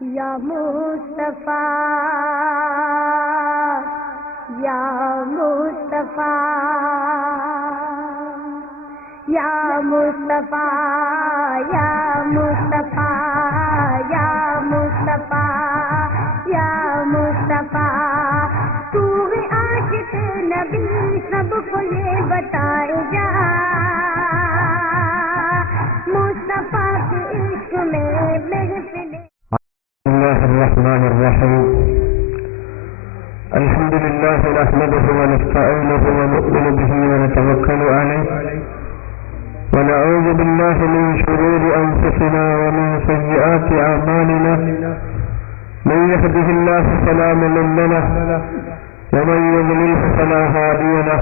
या मुस्तफा या मुस्तफा या मुस्तफा या मुस्तफा या मुस्तफा या मुस्तफा तू है आशिक नबी सबको ये बताए जा मुस्तफा के इश्क में महफिल الرحمن الرحيم الحمد لله نحمده ونستعينه ونؤمن به ونتوكل عليه ونعوذ بالله من شرور أنفسنا ومن سيئات أعمالنا من يهده الله فلا مضل له ومن يضلل فلا هادي له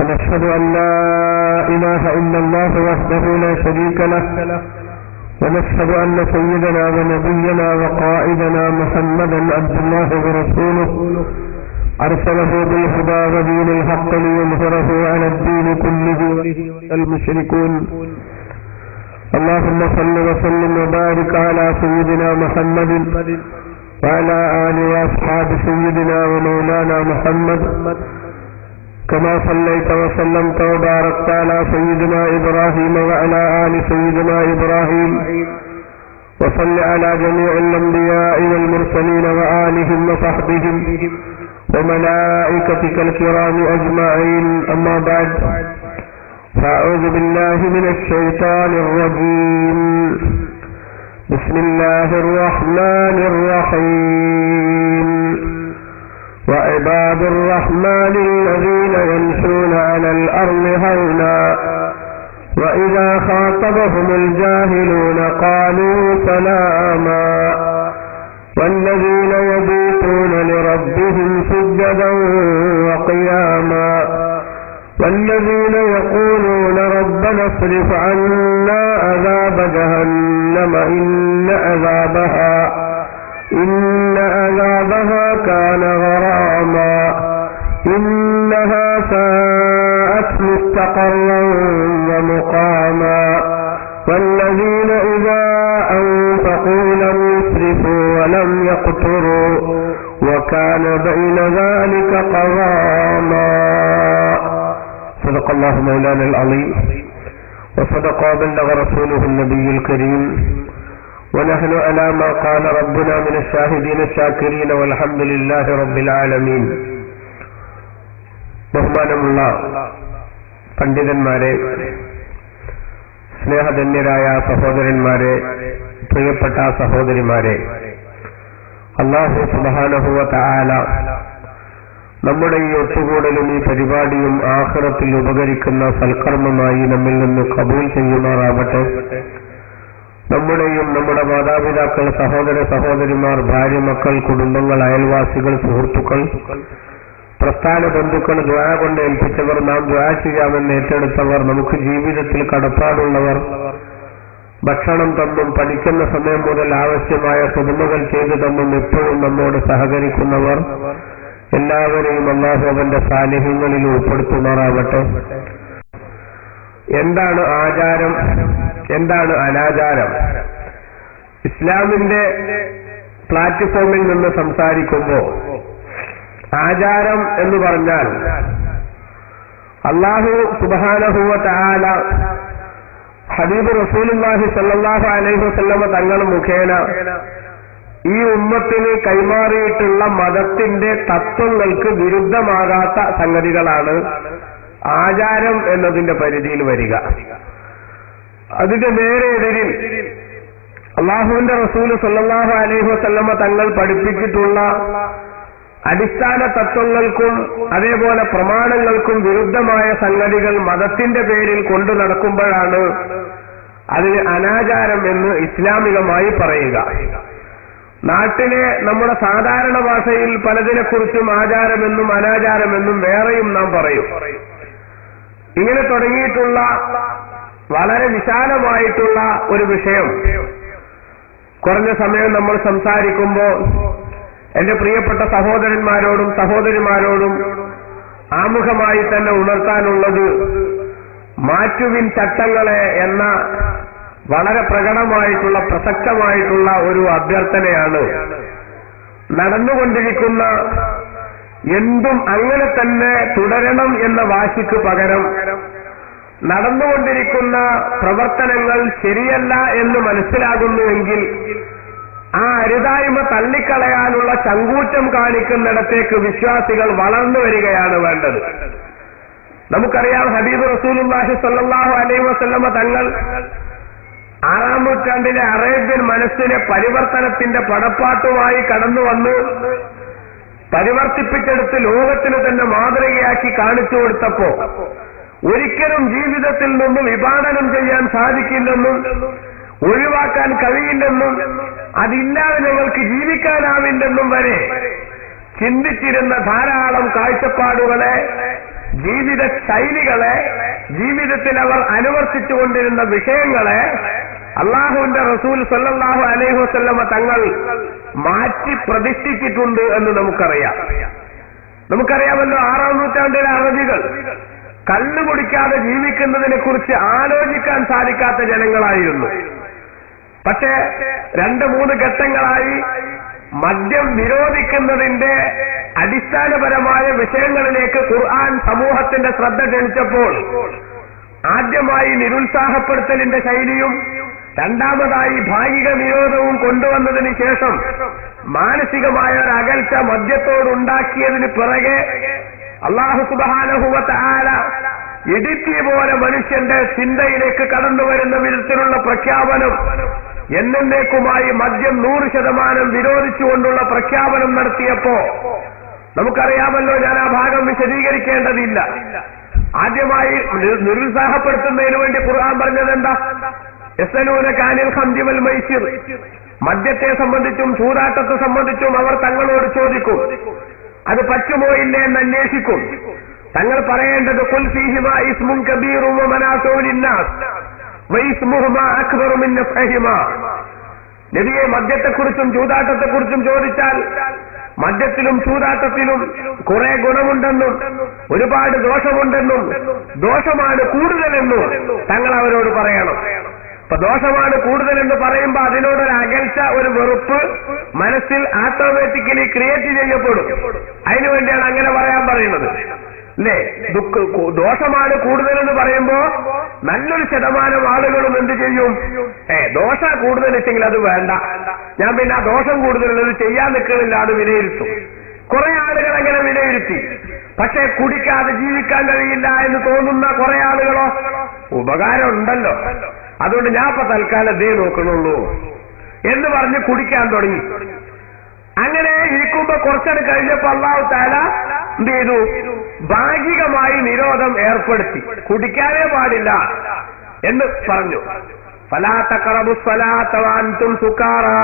ونشهد أن لا إله إلا الله وحده لا شريك له ونشهد أن سيدنا ونبينا وقائدنا محمدا عبد الله ورسوله أرسله بالهدى ودين الحق ليظهره على الدين كله المشركون اللهم صل وسلم وبارك على سيدنا محمد وعلى آله وأصحاب سيدنا ومولانا محمد كما صليت وسلمت وباركت على سيدنا إبراهيم وعلى آل سيدنا إبراهيم وصل على جميع الأنبياء والمرسلين وآلهم وصحبهم وملائكتك الكرام أجمعين أما بعد فأعوذ بالله من الشيطان الرجيم بسم الله الرحمن الرحيم وعباد الرحمن الذين يمشون على الأرض هونا وإذا خاطبهم الجاهلون قالوا سلاما والذين يبيتون لربهم سجدا وقياما والذين يقولون ربنا اصرف عنا عذاب جهنم إن عذابها كان غراما إنها ساءت مستقرا ومقاما والذين إذا أنفقوا لم يسرفوا ولم يقتروا وكان بين ذلك قواما صدق الله مولانا العظيم وصدق وبلغ رسوله النبي الكريم ونحن على ما قال ربنا من الشاهدين الشاكرين والحمد لله رب العالمين. ബഹുമാനമുള്ള പണ്ഡിതന്മാരെ, സ്നേഹധന്യരായ സഹോദരന്മാരെ, പ്രിയപ്പെട്ട സഹോദരിമാരെ, അല്ലാഹു സുബ്ഹാനഹു വ തആല നമ്മുടെ ഈ ഒത്തുകൂടലും ഈ പരിപാടിയും ആഖിറത്തിൽ ഉപകരിക്കുന്ന സൽക്കർമ്മമായി നമ്മിൽ നിന്ന് കബൂൽ ചെയ്യുമാറാവട്ടെ. നമ്മുടെയും നമ്മുടെ മാതാപിതാക്കൾ, സഹോദര സഹോദരിമാർ, ഭാര്യ, മക്കൾ, കുടുംബങ്ങൾ, അയൽവാസികൾ, സുഹൃത്തുക്കൾ, പ്രസ്ഥാന ബന്ധുക്കൾ, ദുആ കൊണ്ട് ഏൽപ്പിച്ചവർ, നാം ദുആ ചെയ്യാമെന്ന് ഏറ്റെടുത്തവർ, നമുക്ക് ജീവിതത്തിൽ കടപ്പാടുള്ളവർ, ഭക്ഷണം തന്നും പഠിക്കുന്ന സമയം മുതൽ ആവശ്യമായ പുതുമകൾ ചെയ്തു തന്നും എപ്പോഴും നമ്മോട് സഹകരിക്കുന്നവർ, എല്ലാവരെയും അല്ലാഹു അവന്റെ സാലിഹ്യങ്ങളിൽ ഉൾപ്പെടുത്തുമാറാവട്ടെ. എന്താണ് ആചാരം, എന്താണ് അനാചാരം? ഇസ്ലാമിന്റെ പ്ലാറ്റ്ഫോമിൽ നിന്ന് സംസാരിക്കുമ്പോൾ ആചാരം എന്ന് പറഞ്ഞാൽ അല്ലാഹു സുബ്ഹാനഹു വ തആല ഹബീബ് റസൂലുള്ളാഹി സ്വല്ലല്ലാഹു അലൈഹി വസല്ലമ തങ്ങൾ മുഖേന ഈ ഉമ്മത്തിന് കൈമാറിയിട്ടുള്ള മതത്തിന്റെ തത്വങ്ങൾക്ക് വിരുദ്ധമാകാത്ത സംഗതികളാണ് ആചാരം എന്നതിന്റെ പരിധിയിൽ വരിക. അതിന്റെ നേരെ എതിരിൽ അല്ലാഹുവിന്റെ റസൂൽ സ്വല്ലല്ലാഹു അലൈഹി വസല്ലമ തങ്ങൾ പഠിപ്പിച്ചിട്ടുള്ള അടിസ്ഥാന തത്വങ്ങൾക്കും അതേപോലെ പ്രമാണങ്ങൾക്കും വിരുദ്ധമായ സംഗതികൾ മതത്തിന്റെ പേരിൽ കൊണ്ടു നടക്കുമ്പോഴാണ് അതിന് അനാചാരം എന്ന് ഇസ്ലാമികമായി പറയുക. നാട്ടിലെ നമ്മുടെ സാധാരണ ഭാഷയിൽ പലതിനെക്കുറിച്ചും ആചാരമെന്നും അനാചാരമെന്നും വേറെയും നാം പറയും. ഇങ്ങനെ തുടങ്ങിയിട്ടുള്ള വളരെ വിശാലമായിട്ടുള്ള ഒരു വിഷയം കുറഞ്ഞ സമയം നമ്മൾ സംസാരിക്കുമ്പോൾ എന്റെ പ്രിയപ്പെട്ട സഹോദരന്മാരോടും സഹോദരിമാരോടും ആമുഖമായി തന്നെ ഉണർത്താനുള്ളത് മാറ്റുവിൻ ചട്ടങ്ങളെ എന്ന വളരെ പ്രകടമായിട്ടുള്ള പ്രസക്തമായിട്ടുള്ള ഒരു അഭ്യർത്ഥനയാണ്. നടന്നുകൊണ്ടിരിക്കുന്ന എന്തും അങ്ങനെ തന്നെ തുടരണം എന്ന വാശിക്ക് പകരം നടന്നുകൊണ്ടിരിക്കുന്ന പ്രവർത്തനങ്ങൾ ശരിയല്ല എന്ന് മനസ്സിലാകുന്നുവെങ്കിൽ ആ അരുതായ്മ തള്ളിക്കളയാനുള്ള ചങ്കൂറ്റം കാണിക്കുന്നിടത്തേക്ക് വിശ്വാസികൾ വളർന്നു വരികയാണ് വേണ്ടത്. നമുക്കറിയാം, ഹബീബ് റസൂലുള്ളാഹി സ്വല്ലല്ലാഹു അലൈഹി വസല്ലമ തങ്ങൾ 6-ാം നൂറ്റാണ്ടിലെ അറേബ്യൻ മനസ്സിനെ പരിവർത്തനത്തിന്റെ പടപ്പാട്ടുമായി കടന്നു വന്ന് പരിവർത്തിപ്പിച്ചെടുത്ത് ലോകത്തിന് തന്നെ മാതൃകയാക്കി കാണിച്ചു കൊടുത്തപ്പോ ഒരിക്കലും ജീവിതത്തിൽ നിന്നും വിഭാടനം ചെയ്യാൻ സാധിക്കില്ലെന്നും ഒഴിവാക്കാൻ കഴിയില്ലെന്നും അതില്ലാതെ ഞങ്ങൾക്ക് ജീവിക്കാനാവില്ലെന്നും വരെ ചിന്തിച്ചിരുന്ന ധാരാളം കാഴ്ചപ്പാടുകളെ, ജീവിത ശൈലികളെ, ജീവിതത്തിൽ അവർ അനുവർത്തിച്ചുകൊണ്ടിരുന്ന വിഷയങ്ങളെ അള്ളാഹുവിന്റെ റസൂൽ സല്ലല്ലാഹു അലൈഹി വസല്ലമ തങ്ങൾ മാറ്റി പ്രതിഷ്ഠിച്ചിട്ടുണ്ട് എന്ന് നമുക്കറിയാമല്ലോ. 6-ാം നൂറ്റാണ്ടിലെ അറബികൾ കള്ളു കുടിക്കാതെ ജീവിക്കുന്നതിനെ കുറിച്ച് ആലോചിക്കാൻ സാധിക്കാത്ത ജനങ്ങളായിരുന്നു. പക്ഷേ 2-3 ഘട്ടങ്ങളായി മദ്യം വിരോധിക്കുന്നതിന്റെ അടിസ്ഥാനപരമായ വിഷയങ്ങളിലേക്ക് ഖുർആൻ സമൂഹത്തിന്റെ ശ്രദ്ധ ക്ഷണിച്ചപ്പോൾ ആദ്യമായി നിരുത്സാഹപ്പെടുത്തലിന്റെ ശൈലിയും രണ്ടാമതായി ഭാഗിക വിരോധവും കൊണ്ടുവന്നതിന് ശേഷം മാനസികമായ ഒരു അകൽച്ച മദ്യത്തോടുണ്ടാക്കിയതിന് പിറകെ അല്ലാഹു സുബ്ഹാനഹു വ തആല ഇടിത്തിയ പോലെ മനുഷ്യന്റെ ചിന്തയിലേക്ക് കടന്നു വരുന്ന വിധത്തിലുള്ള പ്രഖ്യാപനം, എന്നേക്കുമായി മദ്യം 100% വിരോധിച്ചുകൊണ്ടുള്ള പ്രഖ്യാപനം നടത്തിയപ്പോ നമുക്കറിയാമല്ലോ, ഞാൻ ആ ഭാഗം വിശദീകരിക്കേണ്ടതില്ല. ആദ്യമായി നിരുത്സാഹപ്പെടുത്തുന്നതിന് വേണ്ടി ഖുർആൻ പറഞ്ഞത് എന്താ? യസ്അലൂനക അനിൽ ഖംരി വൽ മൈസിർ, മദ്യത്തെ സംബന്ധിച്ചും ചൂതാട്ടത്തെ സംബന്ധിച്ചും അവർ തങ്ങളോട് ചോദിക്കും, അത് പറ്റുമോ ഇല്ലേ എന്ന് അന്വേഷിക്കും. തങ്ങൾ പറയേണ്ടത് ഖുൽ ഫീഹിമാ ഇസ്മുൻ കബീറുൻ വ മനാഫിഉ ലിന്നാസ് വ ഇസ്മുഹുമാ അക്ബറു മിൻ നഫ്ഇഹിമാ. നബിയെ, മദ്യത്തെക്കുറിച്ചും ചൂതാട്ടത്തെക്കുറിച്ചും ചോദിച്ചാൽ മദ്യത്തിലും ചൂതാട്ടത്തിലും കുറെ ഗുണമുണ്ടെന്നും ഒരുപാട് ദോഷമുണ്ടെന്നും ദോഷമാണ് കൂടുതലെന്നും തങ്ങൾ അവരോട് പറയണം. അപ്പൊ ദോഷമാണ് കൂടുതലെന്ന് പറയുമ്പോൾ അതിനോടൊരു അകൽച്ച, ഒരു വെറുപ്പ് മനസ്സിൽ ഓട്ടോമാറ്റിക്കലി ക്രിയേറ്റ് ചെയ്യപ്പെടും. അതിനുവേണ്ടിയാണ് അങ്ങനെ പറയാൻ പറയുന്നത്, അല്ലേ? ദോഷമാണ് കൂടുതലെന്ന് പറയുമ്പോ നല്ലൊരു ശതമാനം ആളുകളും എന്ത് ചെയ്യും? ദോഷ കൂടുതൽ വെച്ചെങ്കിൽ അത് വേണ്ട, ഞാൻ പിന്നെ ആ ദോഷം കൂടുതലുള്ളത് ചെയ്യാൻ നിൽക്കുന്നില്ല, അത് വിലയിരുത്തും. കുറെ ആളുകൾ അങ്ങനെ വിലയിരുത്തി. പക്ഷെ കുടിക്കാതെ ജീവിക്കാൻ കഴിയില്ല എന്ന് തോന്നുന്ന കുറെ ആളുകളോ, ഉപകാരം ഉണ്ടല്ലോ, അതുകൊണ്ട് ഞാൻ ഇപ്പൊ തൽക്കാലം ദേ നോക്കണുള്ളൂ എന്ന് പറഞ്ഞ് കുടിക്കാൻ തുടങ്ങി. അങ്ങനെ ഇരിക്കുമ്പോ കുറച്ചത് കഴിഞ്ഞപ്പോ അല്ലാഹു തആല എന്ത് ചെയ്തു? ഭാഗികമായി നിരോധം ഏർപ്പെടുത്തി. കുടിക്കാനേ പാടില്ല എന്ന് പറഞ്ഞു. ഫലാ തഖറബുസ് സ്വലാത്ത വഅൻതും സുകാറാ,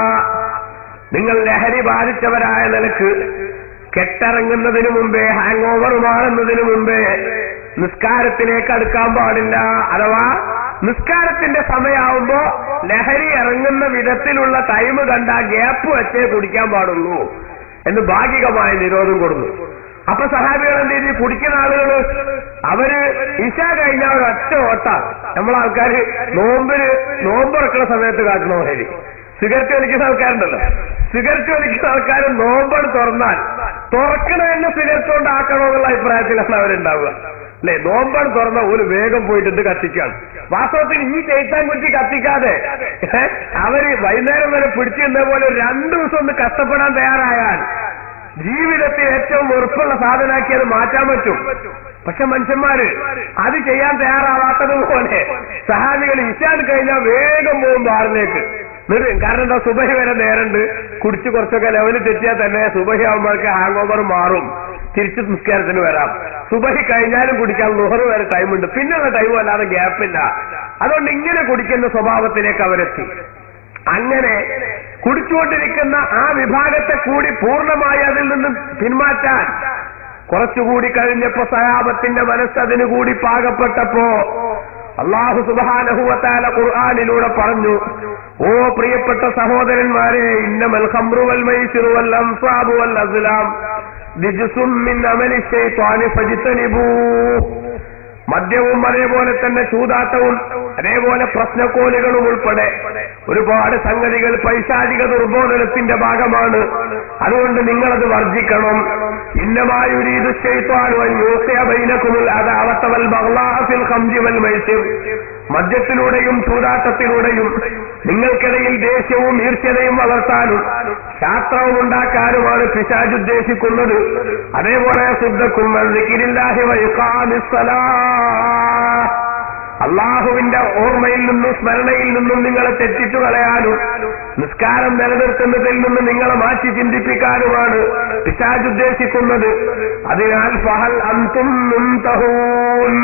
നിങ്ങൾ ലഹരി ബാധിച്ചവരായ നിലക്ക് കെട്ടിറങ്ങുന്നതിന് മുമ്പേ, ഹാങ് ഓവർ മാറുന്നതിന് മുമ്പേ നിസ്കാരത്തിലേക്ക് അടുക്കാൻ പാടില്ല. അഥവാ നിസ്കാരത്തിന്റെ സമയമാവുമ്പോ ലഹരി ഇറങ്ങുന്ന വിധത്തിലുള്ള ടൈം കണ്ട ഗ്യാപ്പ് വെച്ചേ കുടിക്കാൻ പാടുള്ളൂ എന്ന് ഭാഗികമായ നിരോധം കൊടുത്തു. അപ്പൊ സഹാബികൾ എന്ത് ചെയ്തു? കുടിക്കുന്ന ആളുകള് അവര് ഇശ കഴിഞ്ഞ ഒരു ഒറ്റ ഓട്ട. നമ്മളാൾക്കാര് നോമ്പുറക്കുന്ന സമയത്ത് കാട്ടണ ലഹരി. സിഗരറ്റ് വലിക്കുന്ന ആൾക്കാരുണ്ടല്ലോ, സിഗരറ്റ് വലിക്കുന്ന ആൾക്കാർ നോമ്പ് തുറന്നാൽ തുറക്കണമെന്ന് സിഗരറ്റ് കൊണ്ട് ആക്കണമെന്നുള്ള അഭിപ്രായത്തിലാണ് അവരുണ്ടാവുക, അല്ലെ? നോമ്പാണ് തുറന്ന ഒരു വേഗം പോയിട്ട് കത്തിക്കാണ്. വാസ്തവത്തിൽ ഈ ചെയ്ത്താൻ കുറ്റി കത്തിക്കാതെ അവര് വൈകുന്നേരം വരെ പിടിച്ചിരുന്ന പോലെ 2 ദിവസം ഒന്ന് കഷ്ടപ്പെടാൻ തയ്യാറായാൽ ജീവിതത്തിൽ ഏറ്റവും വെറുപ്പുള്ള സാധനമാക്കി അത് മാറ്റാൻ പറ്റും. പക്ഷെ മനുഷ്യന്മാര് അത് ചെയ്യാൻ തയ്യാറാവാത്തത് പോലെ സഹാബികൾ ഇശാൻ കഴിഞ്ഞാൽ വേഗം പോകും ബാറിലേക്ക്. കാരണം എന്താ? സുബഹി വരെ നേരണ്ട്, കുടിച്ച് കുറച്ചൊക്കെ ലെവല് തെറ്റിയാൽ തന്നെ സുബഹി ആകുമ്പോഴേക്ക് ഹാങ് ഓവർ മാറും, തിരിച്ച് നിസ്കാരത്തിന് വരാം. സുബഹി കഴിഞ്ഞാലും കുടിക്കാൻ ളുഹറ് വരെ ടൈമുണ്ട്, പിന്നെയുള്ള ടൈമും അല്ലാതെ ഗ്യാപ്പില്ല. അതുകൊണ്ട് ഇങ്ങനെ കുടിക്കുന്ന സ്വഭാവത്തിലേക്ക് അവരെത്തി. അങ്ങനെ കുടിച്ചുകൊണ്ടിരിക്കുന്ന ആ വിഭാഗത്തെ കൂടി പൂർണ്ണമായി അതിൽ നിന്ന് പിന്മാറ്റാൻ കുറച്ചുകൂടി കഴിഞ്ഞപ്പോ സഹാബത്തിന്റെ മനസ്സ് അതിനു കൂടി പാകപ്പെട്ടപ്പോ അല്ലാഹു സുബ്ഹാനഹു വ തആല ഖുർആനിലൂടെ പറഞ്ഞു, ഓ പ്രിയപ്പെട്ട സഹോദരന്മാരെ, ഇന്നമൽ ഖംറു വൽ മൈസിറു വൽ അൻസാബു വൽ അസ്ലാം റിജ്സും മിൻ അമലി ശൈത്വാനി ഫജ്തനിബൂ. മദ്യവും അതേപോലെ തന്നെ ചൂതാട്ടവും അതേപോലെ പ്രശ്നക്കോലുകളും ഉൾപ്പെടെ ഒരുപാട് സംഗതികൾ പൈശാചിക ദുർബോധനത്തിന്റെ ഭാഗമാണ്. അതുകൊണ്ട് നിങ്ങളത് വർജിക്കണം. ഇന്നമായുരീദു ശൈത്വാനു അൻ യൂഖിയ ബൈനകുമുൽ അദാവത വൽ ബഗ്ളാഅ ഫിൽ ഖംരി വൽ മൈസിർ. മദ്യത്തിലൂടെയും ചൂതാട്ടത്തിലൂടെയും നിങ്ങൾക്കിടയിൽ ദേഷ്യവും ഈർഷ്യതയും വളർത്താനും ശാസ്ത്രവും ഉണ്ടാക്കാനുമാണ് പിശാച് ഉദ്ദേശിക്കുന്നത്. അതേപോലെ സുദ്ദക്കും ദിക്രില്ലാഹി വ ഇഖാമിസ്സലാഹ്, അള്ളാഹുവിന്റെ ഓർമ്മയിൽ നിന്നും സ്മരണയിൽ നിന്നും നിങ്ങളെ തെറ്റിച്ചു കളയാനും നിസ്കാരം നിലനിർത്തുന്നതിൽ നിന്ന് നിങ്ങളെ മാറ്റി ചിന്തിപ്പിക്കാനുമാണ് പിശാച് ഉദ്ദേശിക്കുന്നത്. അതിനാൽ ഫഹൽ അൻതും മുൻതഹൂൻ,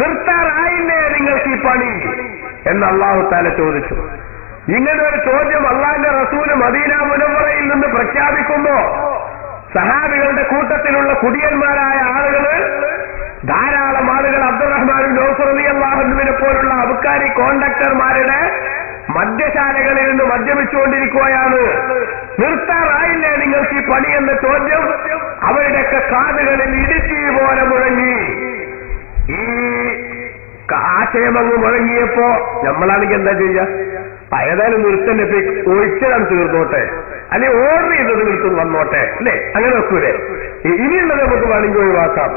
നിർത്താറായില്ലേ നിങ്ങൾക്ക് ഈ പണി എന്ന് അല്ലാഹു തആല ചോദിച്ചു. ഇങ്ങനെ ഒരു ചോദ്യം അല്ലാഹുവിന്റെ റസൂല് മദീന മുനവ്വറയിൽ നിന്ന് പ്രഖ്യാപിക്കുമ്പോ സഹാബികളുടെ കൂട്ടത്തിലുള്ള കുടിയന്മാരായ ആളുകള്, ധാരാളം ആളുകൾ അബ്ദുറഹ്മാൻ ബിൻ ഔഫ് റളിയല്ലാഹു അൻഹുവിനെ പോലുള്ള അബ്കാരി കോണ്ടക്ടർമാരുടെ മദ്യശാലകളിൽ നിന്ന് മദ്യപിച്ചുകൊണ്ടിരിക്കുകയാണ്. നിർത്താറായില്ലേ നിങ്ങൾക്ക് ഈ പണി എന്ന ചോദ്യം അവരുടെയൊക്കെ കാതുകളിൽ ഇടിച്ചി പോലെ മുഴങ്ങി. ഈ ആശയമങ്ങ് മുഴങ്ങിയപ്പോ നമ്മളാണെങ്കിൽ എന്താ ചെയ്യുക? ഏതായാലും നിർത്തന്നെ ഒഴിച്ചതാണ് തീർന്നോട്ടെ, അല്ലെങ്കിൽ ഓർഡർ ചെയ്തത് നിർത്തും വന്നോട്ടെ, അല്ലേ? അങ്ങനെ വെക്കൂലേ? ഇനിയുള്ളത് നമുക്ക് വേണമെങ്കിൽ ഒഴിവാക്കാം.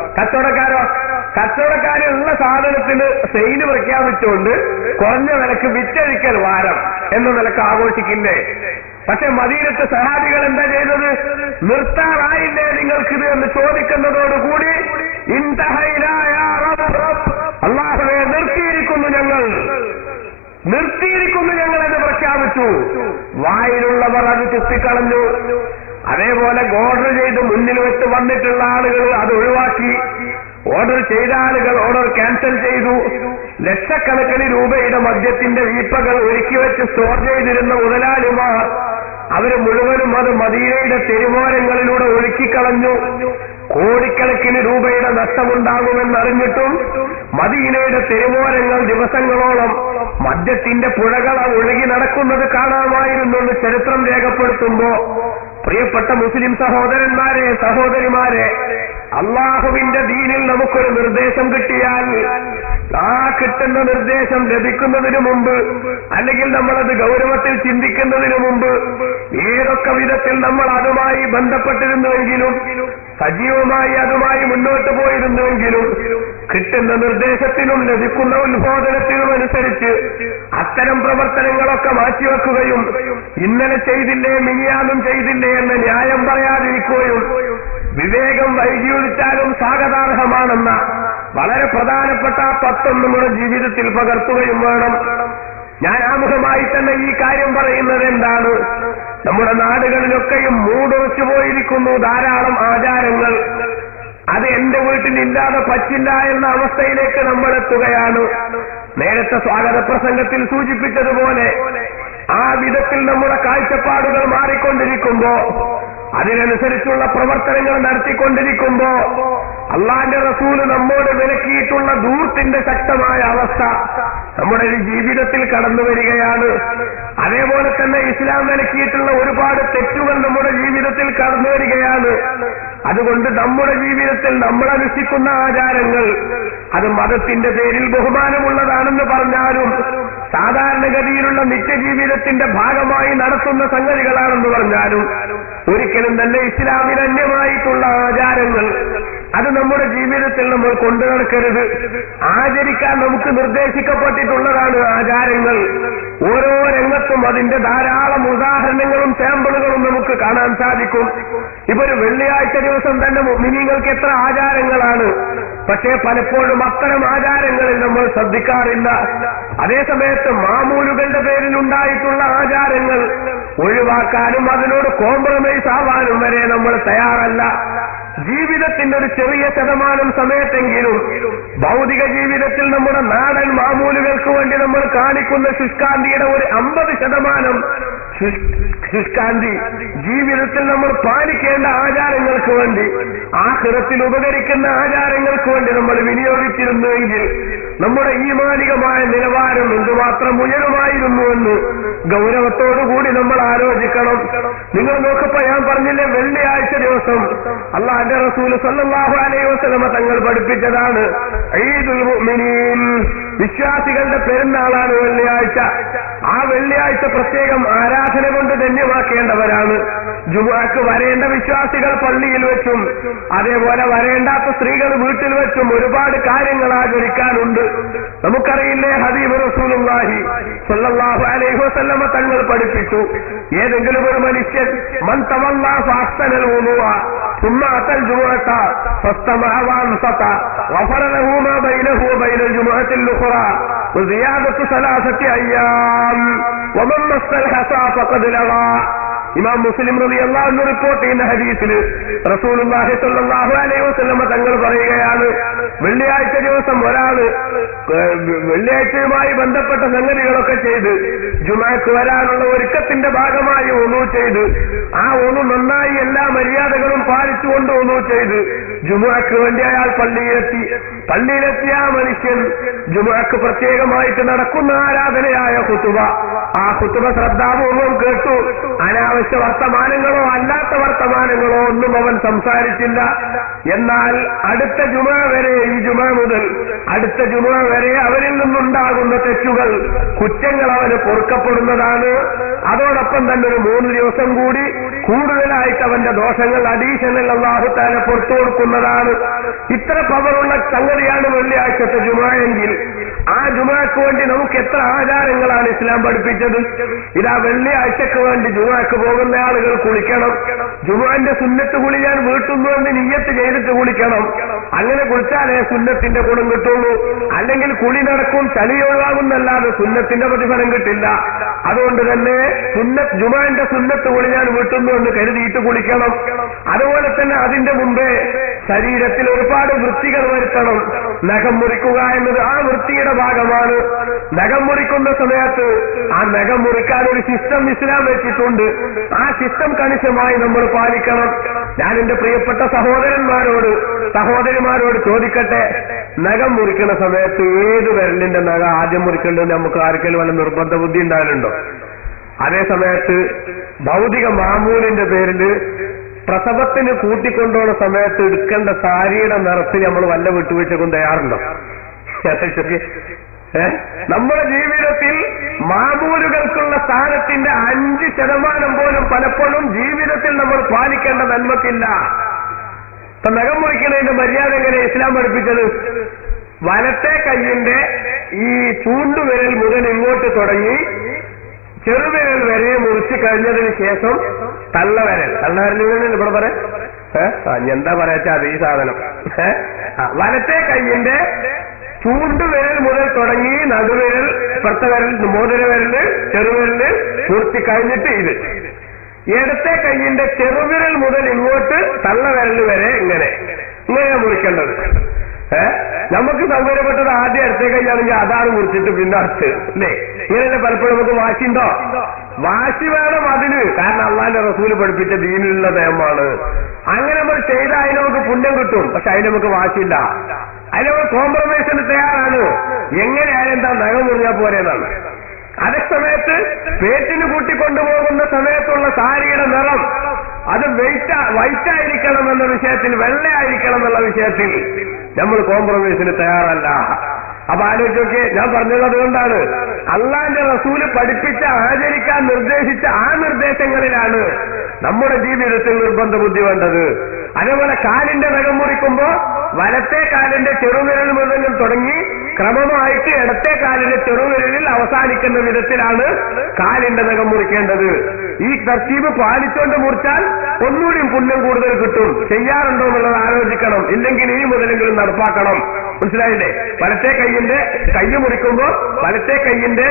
കച്ചവടക്കാരുള്ള സാധനത്തിന് സെയില് പ്രഖ്യാപിച്ചുകൊണ്ട് കുറഞ്ഞ വിലക്ക് വിറ്റഴിക്കൽ വാരം എന്ന നിലക്ക് ആഘോഷിക്കില്ലേ? പക്ഷെ മദീനത്തെ സഹാബികൾ എന്താ ചെയ്തത്? നിർത്താറായില്ലേ നിങ്ങൾക്കിത് എന്ന് ചോദിക്കുന്നതോടുകൂടി അല്ലാഹുവേ നിർത്തിയിരിക്കുന്നു ഞങ്ങൾ എന്ന് പ്രഖ്യാപിച്ചു. വായിലുള്ളവർ അത് ചുറ്റിക്കളഞ്ഞു. അതേപോലെ ഓർഡർ ചെയ്ത് മുന്നിൽ വെച്ച് വന്നിട്ടുള്ള ആളുകൾ അത് ഒഴിവാക്കി. ഓർഡർ ചെയ്ത ആളുകൾ ഓർഡർ ക്യാൻസൽ ചെയ്തു. ലക്ഷക്കണക്കിന് രൂപയുടെ മദ്യത്തിന്റെ വീപ്പകൾ ഒരുക്കി വെച്ച് സ്റ്റോർ ചെയ്തിരുന്ന മുതലാളിമാർ അവര് മുഴുവനും അത് മദീനയുടെ തെരുവോരങ്ങളിലൂടെ ഒഴുക്കിക്കളഞ്ഞു. കോടിക്കണക്കിന് രൂപയുടെ നഷ്ടമുണ്ടാകുമെന്നറിഞ്ഞിട്ടും മദീനയുടെ തെരുവോരങ്ങൾ ദിവസങ്ങളോളം മദ്യത്തിന്റെ പുഴകൾ ഒഴുകി നടക്കുന്നത് കാണാമായിരുന്നു എന്ന് ചരിത്രം രേഖപ്പെടുത്തുമ്പോ, പ്രിയപ്പെട്ട മുസ്ലിം സഹോദരന്മാരെ, സഹോദരിമാരെ, അള്ളാഹുവിന്റെ ദീനിൽ നമുക്കൊരു നിർദ്ദേശം കിട്ടിയാൽ ആ കിട്ടുന്ന നിർദ്ദേശം ലഭിക്കുന്നതിന് മുമ്പ്, അല്ലെങ്കിൽ നമ്മളത് ഗൗരവത്തിൽ ചിന്തിക്കുന്നതിന് മുമ്പ് ഏതൊക്കെ വിധത്തിൽ നമ്മൾ അതുമായി ബന്ധപ്പെട്ടിരുന്നുവെങ്കിലും സജീവമായി അതുമായി മുന്നോട്ട് പോയിരുന്നുവെങ്കിലും കിട്ടുന്ന നിർദ്ദേശത്തിനും ലഭിക്കുന്ന ഉത്ബോധനത്തിനും അനുസരിച്ച് അത്തരം പ്രവർത്തനങ്ങളൊക്കെ മാറ്റിവെക്കുകയും ഇന്നലെ ചെയ്തില്ലേ മിനിയാന്നും ചെയ്തില്ലേ എന്ന ന്യായം പറയാതിരിക്കുകയും വിവേകം വൈകിയൊഴിച്ചാലും സ്വാഗതാർഹമാണെന്ന വളരെ പ്രധാനപ്പെട്ട ആ തത്വം നമ്മുടെ ജീവിതത്തിൽ പകർത്തുകയും വേണം. ഞാൻ ആമുഖമായി തന്നെ ഈ കാര്യം പറയുന്നത് എന്താണ്? നമ്മുടെ നാടുകളിലൊക്കെയും മൂടുറച്ചു പോയിരിക്കുന്നു ധാരാളം ആചാരങ്ങൾ. അത് എന്റെ വീട്ടിലില്ലാതെ പറ്റില്ല എന്ന അവസ്ഥയിലേക്ക് നമ്മൾ എത്തുകയാണ്. നേരത്തെ സ്വാഗത പ്രസംഗത്തിൽ സൂചിപ്പിച്ചതുപോലെ ആ വിധത്തിൽ നമ്മുടെ കാഴ്ചപ്പാടുകൾ മാറിക്കൊണ്ടിരിക്കുമ്പോ, അതിനനുസരിച്ചുള്ള പ്രവർത്തനങ്ങൾ നടത്തിക്കൊണ്ടിരിക്കുമ്പോ അള്ളാന്റെ റസൂല് നമ്മോട് വിലക്കിയിട്ടുള്ള ധൂർത്തിന്റെ ശക്തമായ അവസ്ഥ നമ്മുടെ ജീവിതത്തിൽ കടന്നു വരികയാണ്. അതേപോലെ തന്നെ ഇസ്ലാം വിലക്കിയിട്ടുള്ള ഒരുപാട് തെറ്റുകൾ നമ്മുടെ ജീവിതത്തിൽ കടന്നു വരികയാണ്. അതുകൊണ്ട് നമ്മുടെ ജീവിതത്തിൽ നമ്മൾ അനുഷ്ഠിക്കുന്ന ആചാരങ്ങൾ അത് മതത്തിന്റെ പേരിൽ ബഹുമാനമുള്ളതാണെന്ന് പറഞ്ഞാലും സാധാരണഗതിയിലുള്ള നിത്യജീവിതത്തിന്റെ ഭാഗമായി നടത്തുന്ന സംഗതികളാണെന്ന് പറഞ്ഞാലും ഒരിക്കലും തന്നെ ഇസ്ലാമിന് അന്യമായിട്ടുള്ള ആചാരങ്ങൾ അത് നമ്മുടെ ജീവിതത്തിൽ നമ്മൾ കൊണ്ടു നടക്കരുത്. ആചരിക്കാൻ നമുക്ക് നിർദ്ദേശിക്കപ്പെട്ടിട്ടുള്ളതാണ് ആചാരങ്ങൾ. ഓരോ രംഗത്തും അതിന്റെ ധാരാളം ഉദാഹരണങ്ങളും സാമ്പിളുകളും നമുക്ക് കാണാൻ സാധിക്കും. ഇപ്പൊ ഒരു വെള്ളിയാഴ്ച ദിവസം തന്നെ മുഅ്മിനീങ്ങൾക്ക് എത്ര ആചാരങ്ങളാണ്. പക്ഷേ പലപ്പോഴും അത്തരം ആചാരങ്ങളിൽ നമ്മൾ ശ്രദ്ധിക്കാറില്ല. അതേസമയത്ത് മാമൂലുകളുടെ പേരിൽ ഉണ്ടായിട്ടുള്ള ആചാരങ്ങൾ ഒഴിവാക്കാനും അതിനോട് കോംപ്രമൈസ് ആവാനും വരെ നമ്മൾ തയ്യാറല്ല. ജീവിതത്തിന്റെ ഒരു ചെറിയ ശതമാനം സമയത്തെങ്കിലും ഭൗതിക ജീവിതത്തിൽ നമ്മുടെ നാടൻ മാമൂലുകൾക്ക് വേണ്ടി നമ്മൾ കാണിക്കുന്ന ശുഷ്കാന്തിയുടെ ഒരു 50% ശുഷ്കാന്തി ജീവിതത്തിൽ നമ്മൾ പാലിക്കേണ്ട ആചാരങ്ങൾക്ക് വേണ്ടി, ആഖിറത്തിൽ ഉപകരിക്കുന്ന ആചാരങ്ങൾക്ക് വേണ്ടി നമ്മൾ വിനിയോഗിച്ചിരുന്നുവെങ്കിൽ നമ്മുടെ ഈമാനികമായ നിലവാരം എന്തുമാത്രം ഉയരുമായിരുന്നുവെന്ന് ഗൗരവത്തോടുകൂടി നമ്മൾ ആലോചിക്കണം. നിങ്ങൾ നോക്കപ്പോ ഞാൻ പറഞ്ഞില്ലേ, വെള്ളിയാഴ്ച ദിവസം അല്ലാഹുവിന്റെ റസൂൽ സല്ലല്ലാഹു അലൈഹി വസല്ലമ തങ്ങൾ പഠിപ്പിച്ചതാണ് ഈദുൽ മുഅ്മിനീൻ, വിശ്വാസികളുടെ പെരുന്നാളാണ് വെള്ളിയാഴ്ച. ആ വെള്ളിയാഴ്ച പ്രത്യേകം ആരാധന കൊണ്ട് ധന്യമാക്കേണ്ടവരാണ്. ജുമുഅക്ക് വരേണ്ട വിശ്വാസികൾ പള്ളിയിൽ വെച്ചും അതേപോലെ വരേണ്ടാത്ത സ്ത്രീകൾ വീട്ടിൽ വെച്ചും ഒരുപാട് കാര്യങ്ങൾ ആചരിക്കാനുണ്ട്. നമുക്കറിയില്ലേ, ഹബീബ് റസൂലുള്ളാഹി സ്വല്ലല്ലാഹു അലൈഹി വസല്ലമ തങ്ങൾ പഠിപ്പിച്ചു, ഏതെങ്കിലും ഒരു മനുഷ്യൻ മൻ തവല്ലാ ഫഅഹ്സനൽ വുദൂഅ ثم أتى الجمعة فاستمع وأنصت غفر له ما بينه وبين الجمعة الأخرى وزيادة 3 أيام ومن مس الحصى فقد لغى. ഇമാം മുസ്ലിം റളിയല്ലാഹു അൻഹു റിപ്പോർട്ട് ചെയ്യുന്ന ഹദീസിൽ റസൂലുള്ളാഹി സ്വല്ലല്ലാഹു അലൈഹി വസല്ലമ തങ്ങൾ പറയുകയാണ്, വെള്ളിയാഴ്ച ദിവസം ഒരാള് വെള്ളിയാഴ്ചയുമായി ബന്ധപ്പെട്ട സംഗതികളൊക്കെ ചെയ്ത് ജുമുഅക്ക് വരാനുള്ള ഒരുക്കത്തിന്റെ ഭാഗമായി വുളൂ ചെയ്ത് ആ വുളൂ നന്നായി എല്ലാ മര്യാദകളും പാലിച്ചുകൊണ്ട് വുളൂ ചെയ്ത് ജുമുഅക്ക് വേണ്ടി അയാൾ പള്ളിയിലെത്തിയ ആ മനുഷ്യൻ ജുമുഅക്ക് പ്രത്യേകമായിട്ട് നടക്കുന്ന ആരാധനയായ ഖുതുബ, ആ ഖുതുബ ശ്രദ്ധാപൂർവം കേട്ടു. അനാവശ്യ വർത്തമാനങ്ങളോ അല്ലാത്ത വർത്തമാനങ്ങളോ ഒന്നും അവൻ സംസാരിച്ചില്ല. എന്നാൽ അടുത്ത ജുമുഅ വരെ, ഈ ജുമുഅ മുതൽ അടുത്ത ജുമുഅ വരെ അവരിൽ നിന്നുണ്ടാകുന്ന തെറ്റുകൾ, കുറ്റങ്ങൾ അവന് പൊറുക്കപ്പെടുന്നതാണ്. അതോടൊപ്പം തന്നെ ഒരു 3 ദിവസം കൂടി കൂടുതലായിട്ട് അവന്റെ ദോഷങ്ങൾ അഡീഷണൽ അല്ലാഹു തആല പുറത്തു കൊടുക്കുന്നതാണ്. ഇത്ര പവറുള്ള സംഗതിയാണ് വെള്ളിയാഴ്ചത്തെ ജുമുഅ എങ്കിൽ ആ ജുമുഅക്ക് വേണ്ടി നമുക്ക് എത്ര ആചാരങ്ങളാണ് ഇസ്ലാം പഠിപ്പിച്ചത്. ഇതാ വെള്ളിയാഴ്ചക്ക് വേണ്ടി ജുമുഅക്ക് പോകുന്ന ആളുകൾ കുളിക്കണം. ജുമുഅന്റെ സുന്നത്ത് കുളി ഞാൻ വീട്ടുന്നുവെന്ന് നിയ്യത്ത് ചെയ്തിട്ട് കുളിക്കണം. അങ്ങനെ കുളിച്ചാലേ സുന്നത്തിന്റെ ഗുണം കിട്ടുള്ളൂ. അല്ലെങ്കിൽ കുളി നടക്കും, ചളി ഒഴിവാകുന്നല്ലാതെ സുന്നത്തിന്റെ പ്രതിഫലം കിട്ടില്ല. അതുകൊണ്ട് തന്നെ ജുമുഅന്റെ സുന്നത്ത് കുളി ഞാൻ വീട്ടുന്നുവെന്ന് കരുതിയിട്ട് കുളിക്കണം. അതുപോലെ തന്നെ അതിന്റെ മുമ്പേ ശരീരത്തിൽ ഒരുപാട് വൃത്തികൾ വരുത്തണം. നഖം മുറിക്കുക എന്നത് ആ വൃത്തിയുടെ ഭാഗമാണ്. നഖം മുറിക്കുന്ന സമയത്ത് ആ നഖം മുറിക്കാൻ ഒരു സിസ്റ്റം ഇസ്ലാം വെച്ചിട്ടുണ്ട്. ആ സിസ്റ്റം കണിശമായി നമ്മൾ പാലിക്കണം. ഞാൻ എന്റെ പ്രിയപ്പെട്ട സഹോദരിമാരോട് ചോദിക്കട്ടെ, നഖം മുറിക്കുന്ന സമയത്ത് ഏത് വിരലിന്റെ നഖം ആദ്യം മുറിക്കേണ്ടത് നമുക്ക് ആർക്കെങ്കിലും വല്ല നിർബന്ധ ബുദ്ധി ഉണ്ടായാലുണ്ടോ? അതേ സമയത്ത് ഭൗതിക മാമൂലിന്റെ പേരിൽ പ്രസവത്തിന് കൂട്ടിക്കൊണ്ടുപോകുന്ന സമയത്ത് എടുക്കേണ്ട സാരിയുടെ നിറത്തിൽ നമ്മൾ വല്ല വിട്ടുവീഴ്ചക്കും തയ്യാറുണ്ടോ? നമ്മുടെ ജീവിതത്തിൽ മാമൂലുകൾക്കുള്ള സ്ഥാനത്തിന്റെ 5% പോലും പലപ്പോഴും ജീവിതത്തിൽ നമ്മൾ പാലിക്കേണ്ട നന്മക്കില്ല. ഇപ്പൊ നഖം മുറിക്കുന്നതിന്റെ മര്യാദ എങ്ങനെ ഇസ്ലാം പഠിപ്പിച്ചത്? വലത്തെ കൈയിന്റെ ഈ ചൂണ്ടുവിരൽ മുതൽ ഇങ്ങോട്ട് തുടങ്ങി ചെറുവിരൽ വരെ മുറിച്ച് കഴിഞ്ഞതിന് ശേഷം തള്ളവിരൽ ഇവിടെ പറയാം, എന്താ പറയാച്ചാ അത് ഈ സാധനം, വലത്തെ കൈയിന്റെ ചൂണ്ടുവിരൽ മുതൽ തുടങ്ങി നടുവിരൽ, ഇപ്പുറത്തെ വിരൽ, മോതിരവിരല്, ചെറുവിരല് മുറിച്ച് കഴിഞ്ഞിട്ട് ഇത് ഇടത്തെ കൈയിന്റെ ചെറുവിരൽ മുതൽ ഇങ്ങോട്ട് തള്ളവിരൽ വരെ ഇങ്ങനെയാ മുറിക്കേണ്ടത്. നമുക്ക് സൗകര്യപ്പെട്ടത് ആദ്യം അടുത്ത കൈയാണെങ്കിൽ അതാണ് മുറിച്ചിട്ട് പിന്നെ അടുത്ത്, അല്ലേ? ഇങ്ങനെയല്ലേ പലപ്പോഴും നമുക്ക് വാശിയുണ്ടോ? വാശി വേണം അതിന്, കാരണം അള്ളാന്റെ റസൂല് പഠിപ്പിച്ച ദീനിലുള്ള നിയമമാണ്. അങ്ങനെ നമ്മൾ ചെയ്താൽ അതിന് നമുക്ക് പുണ്യം കിട്ടും. പക്ഷെ അതിന് നമുക്ക് വാശിയില്ല, അതിന് നമ്മൾ കോംപ്രമൈസിന് തയ്യാറാണ്. എങ്ങനെയായാലും എന്താ നഖം മുറിഞ്ഞാൽ പോരെന്നാണ്. അതേസമയത്ത് പേറ്റിന് കൂട്ടിക്കൊണ്ടുപോകുന്ന സമയത്തുള്ള സാരിയുടെ നിറം അത് വൈറ്റായിരിക്കണം എന്ന വിഷയത്തിൽ, വെള്ളയായിരിക്കണം എന്നുള്ള വിഷയത്തിൽ നമ്മൾ കോംപ്രമൈസിന് തയ്യാറല്ല. അപ്പൊ ആലോചിച്ചൊക്കെ ഞാൻ പറഞ്ഞത് അതുകൊണ്ടാണ് അള്ളാന്റെ റസൂല് പഠിപ്പിച്ച, ആചരിക്കാൻ നിർദ്ദേശിച്ച ആ നിർദ്ദേശങ്ങളിലാണ് നമ്മുടെ ജീവിതത്തിൽ നിർബന്ധ ബുദ്ധി വേണ്ടത്. അതേപോലെ കാലിന്റെ നഖം മുറിക്കുമ്പോ വലത്തെ കാലിന്റെ ചെറുവിരൽ മുതൽ തുടങ്ങി ക്രമമായിട്ട് ഇടത്തെ കാലിന്റെ ചെറുവിരലിൽ അവസാനിക്കുന്ന വിധത്തിലാണ് കാലിന്റെ നഖം മുറിക്കേണ്ടത്. ഈ തർത്തീബ് പാലിച്ചുകൊണ്ട് മുറിച്ചാൽ ഒന്നുകൂടി പുണ്യം കൂടുതൽ കിട്ടും. ചെയ്യാറുണ്ടോ എന്നുള്ളത് ആലോചിക്കണം. ഇല്ലെങ്കിൽ ഇനി മുതലെങ്കിലും നടപ്പാക്കണം. മനസ്സിലായില്ലേ? വലത്തെ കൈയിന്റെ കൈ മുറിക്കുമ്പോ വലത്തെ കൈയിന്റെ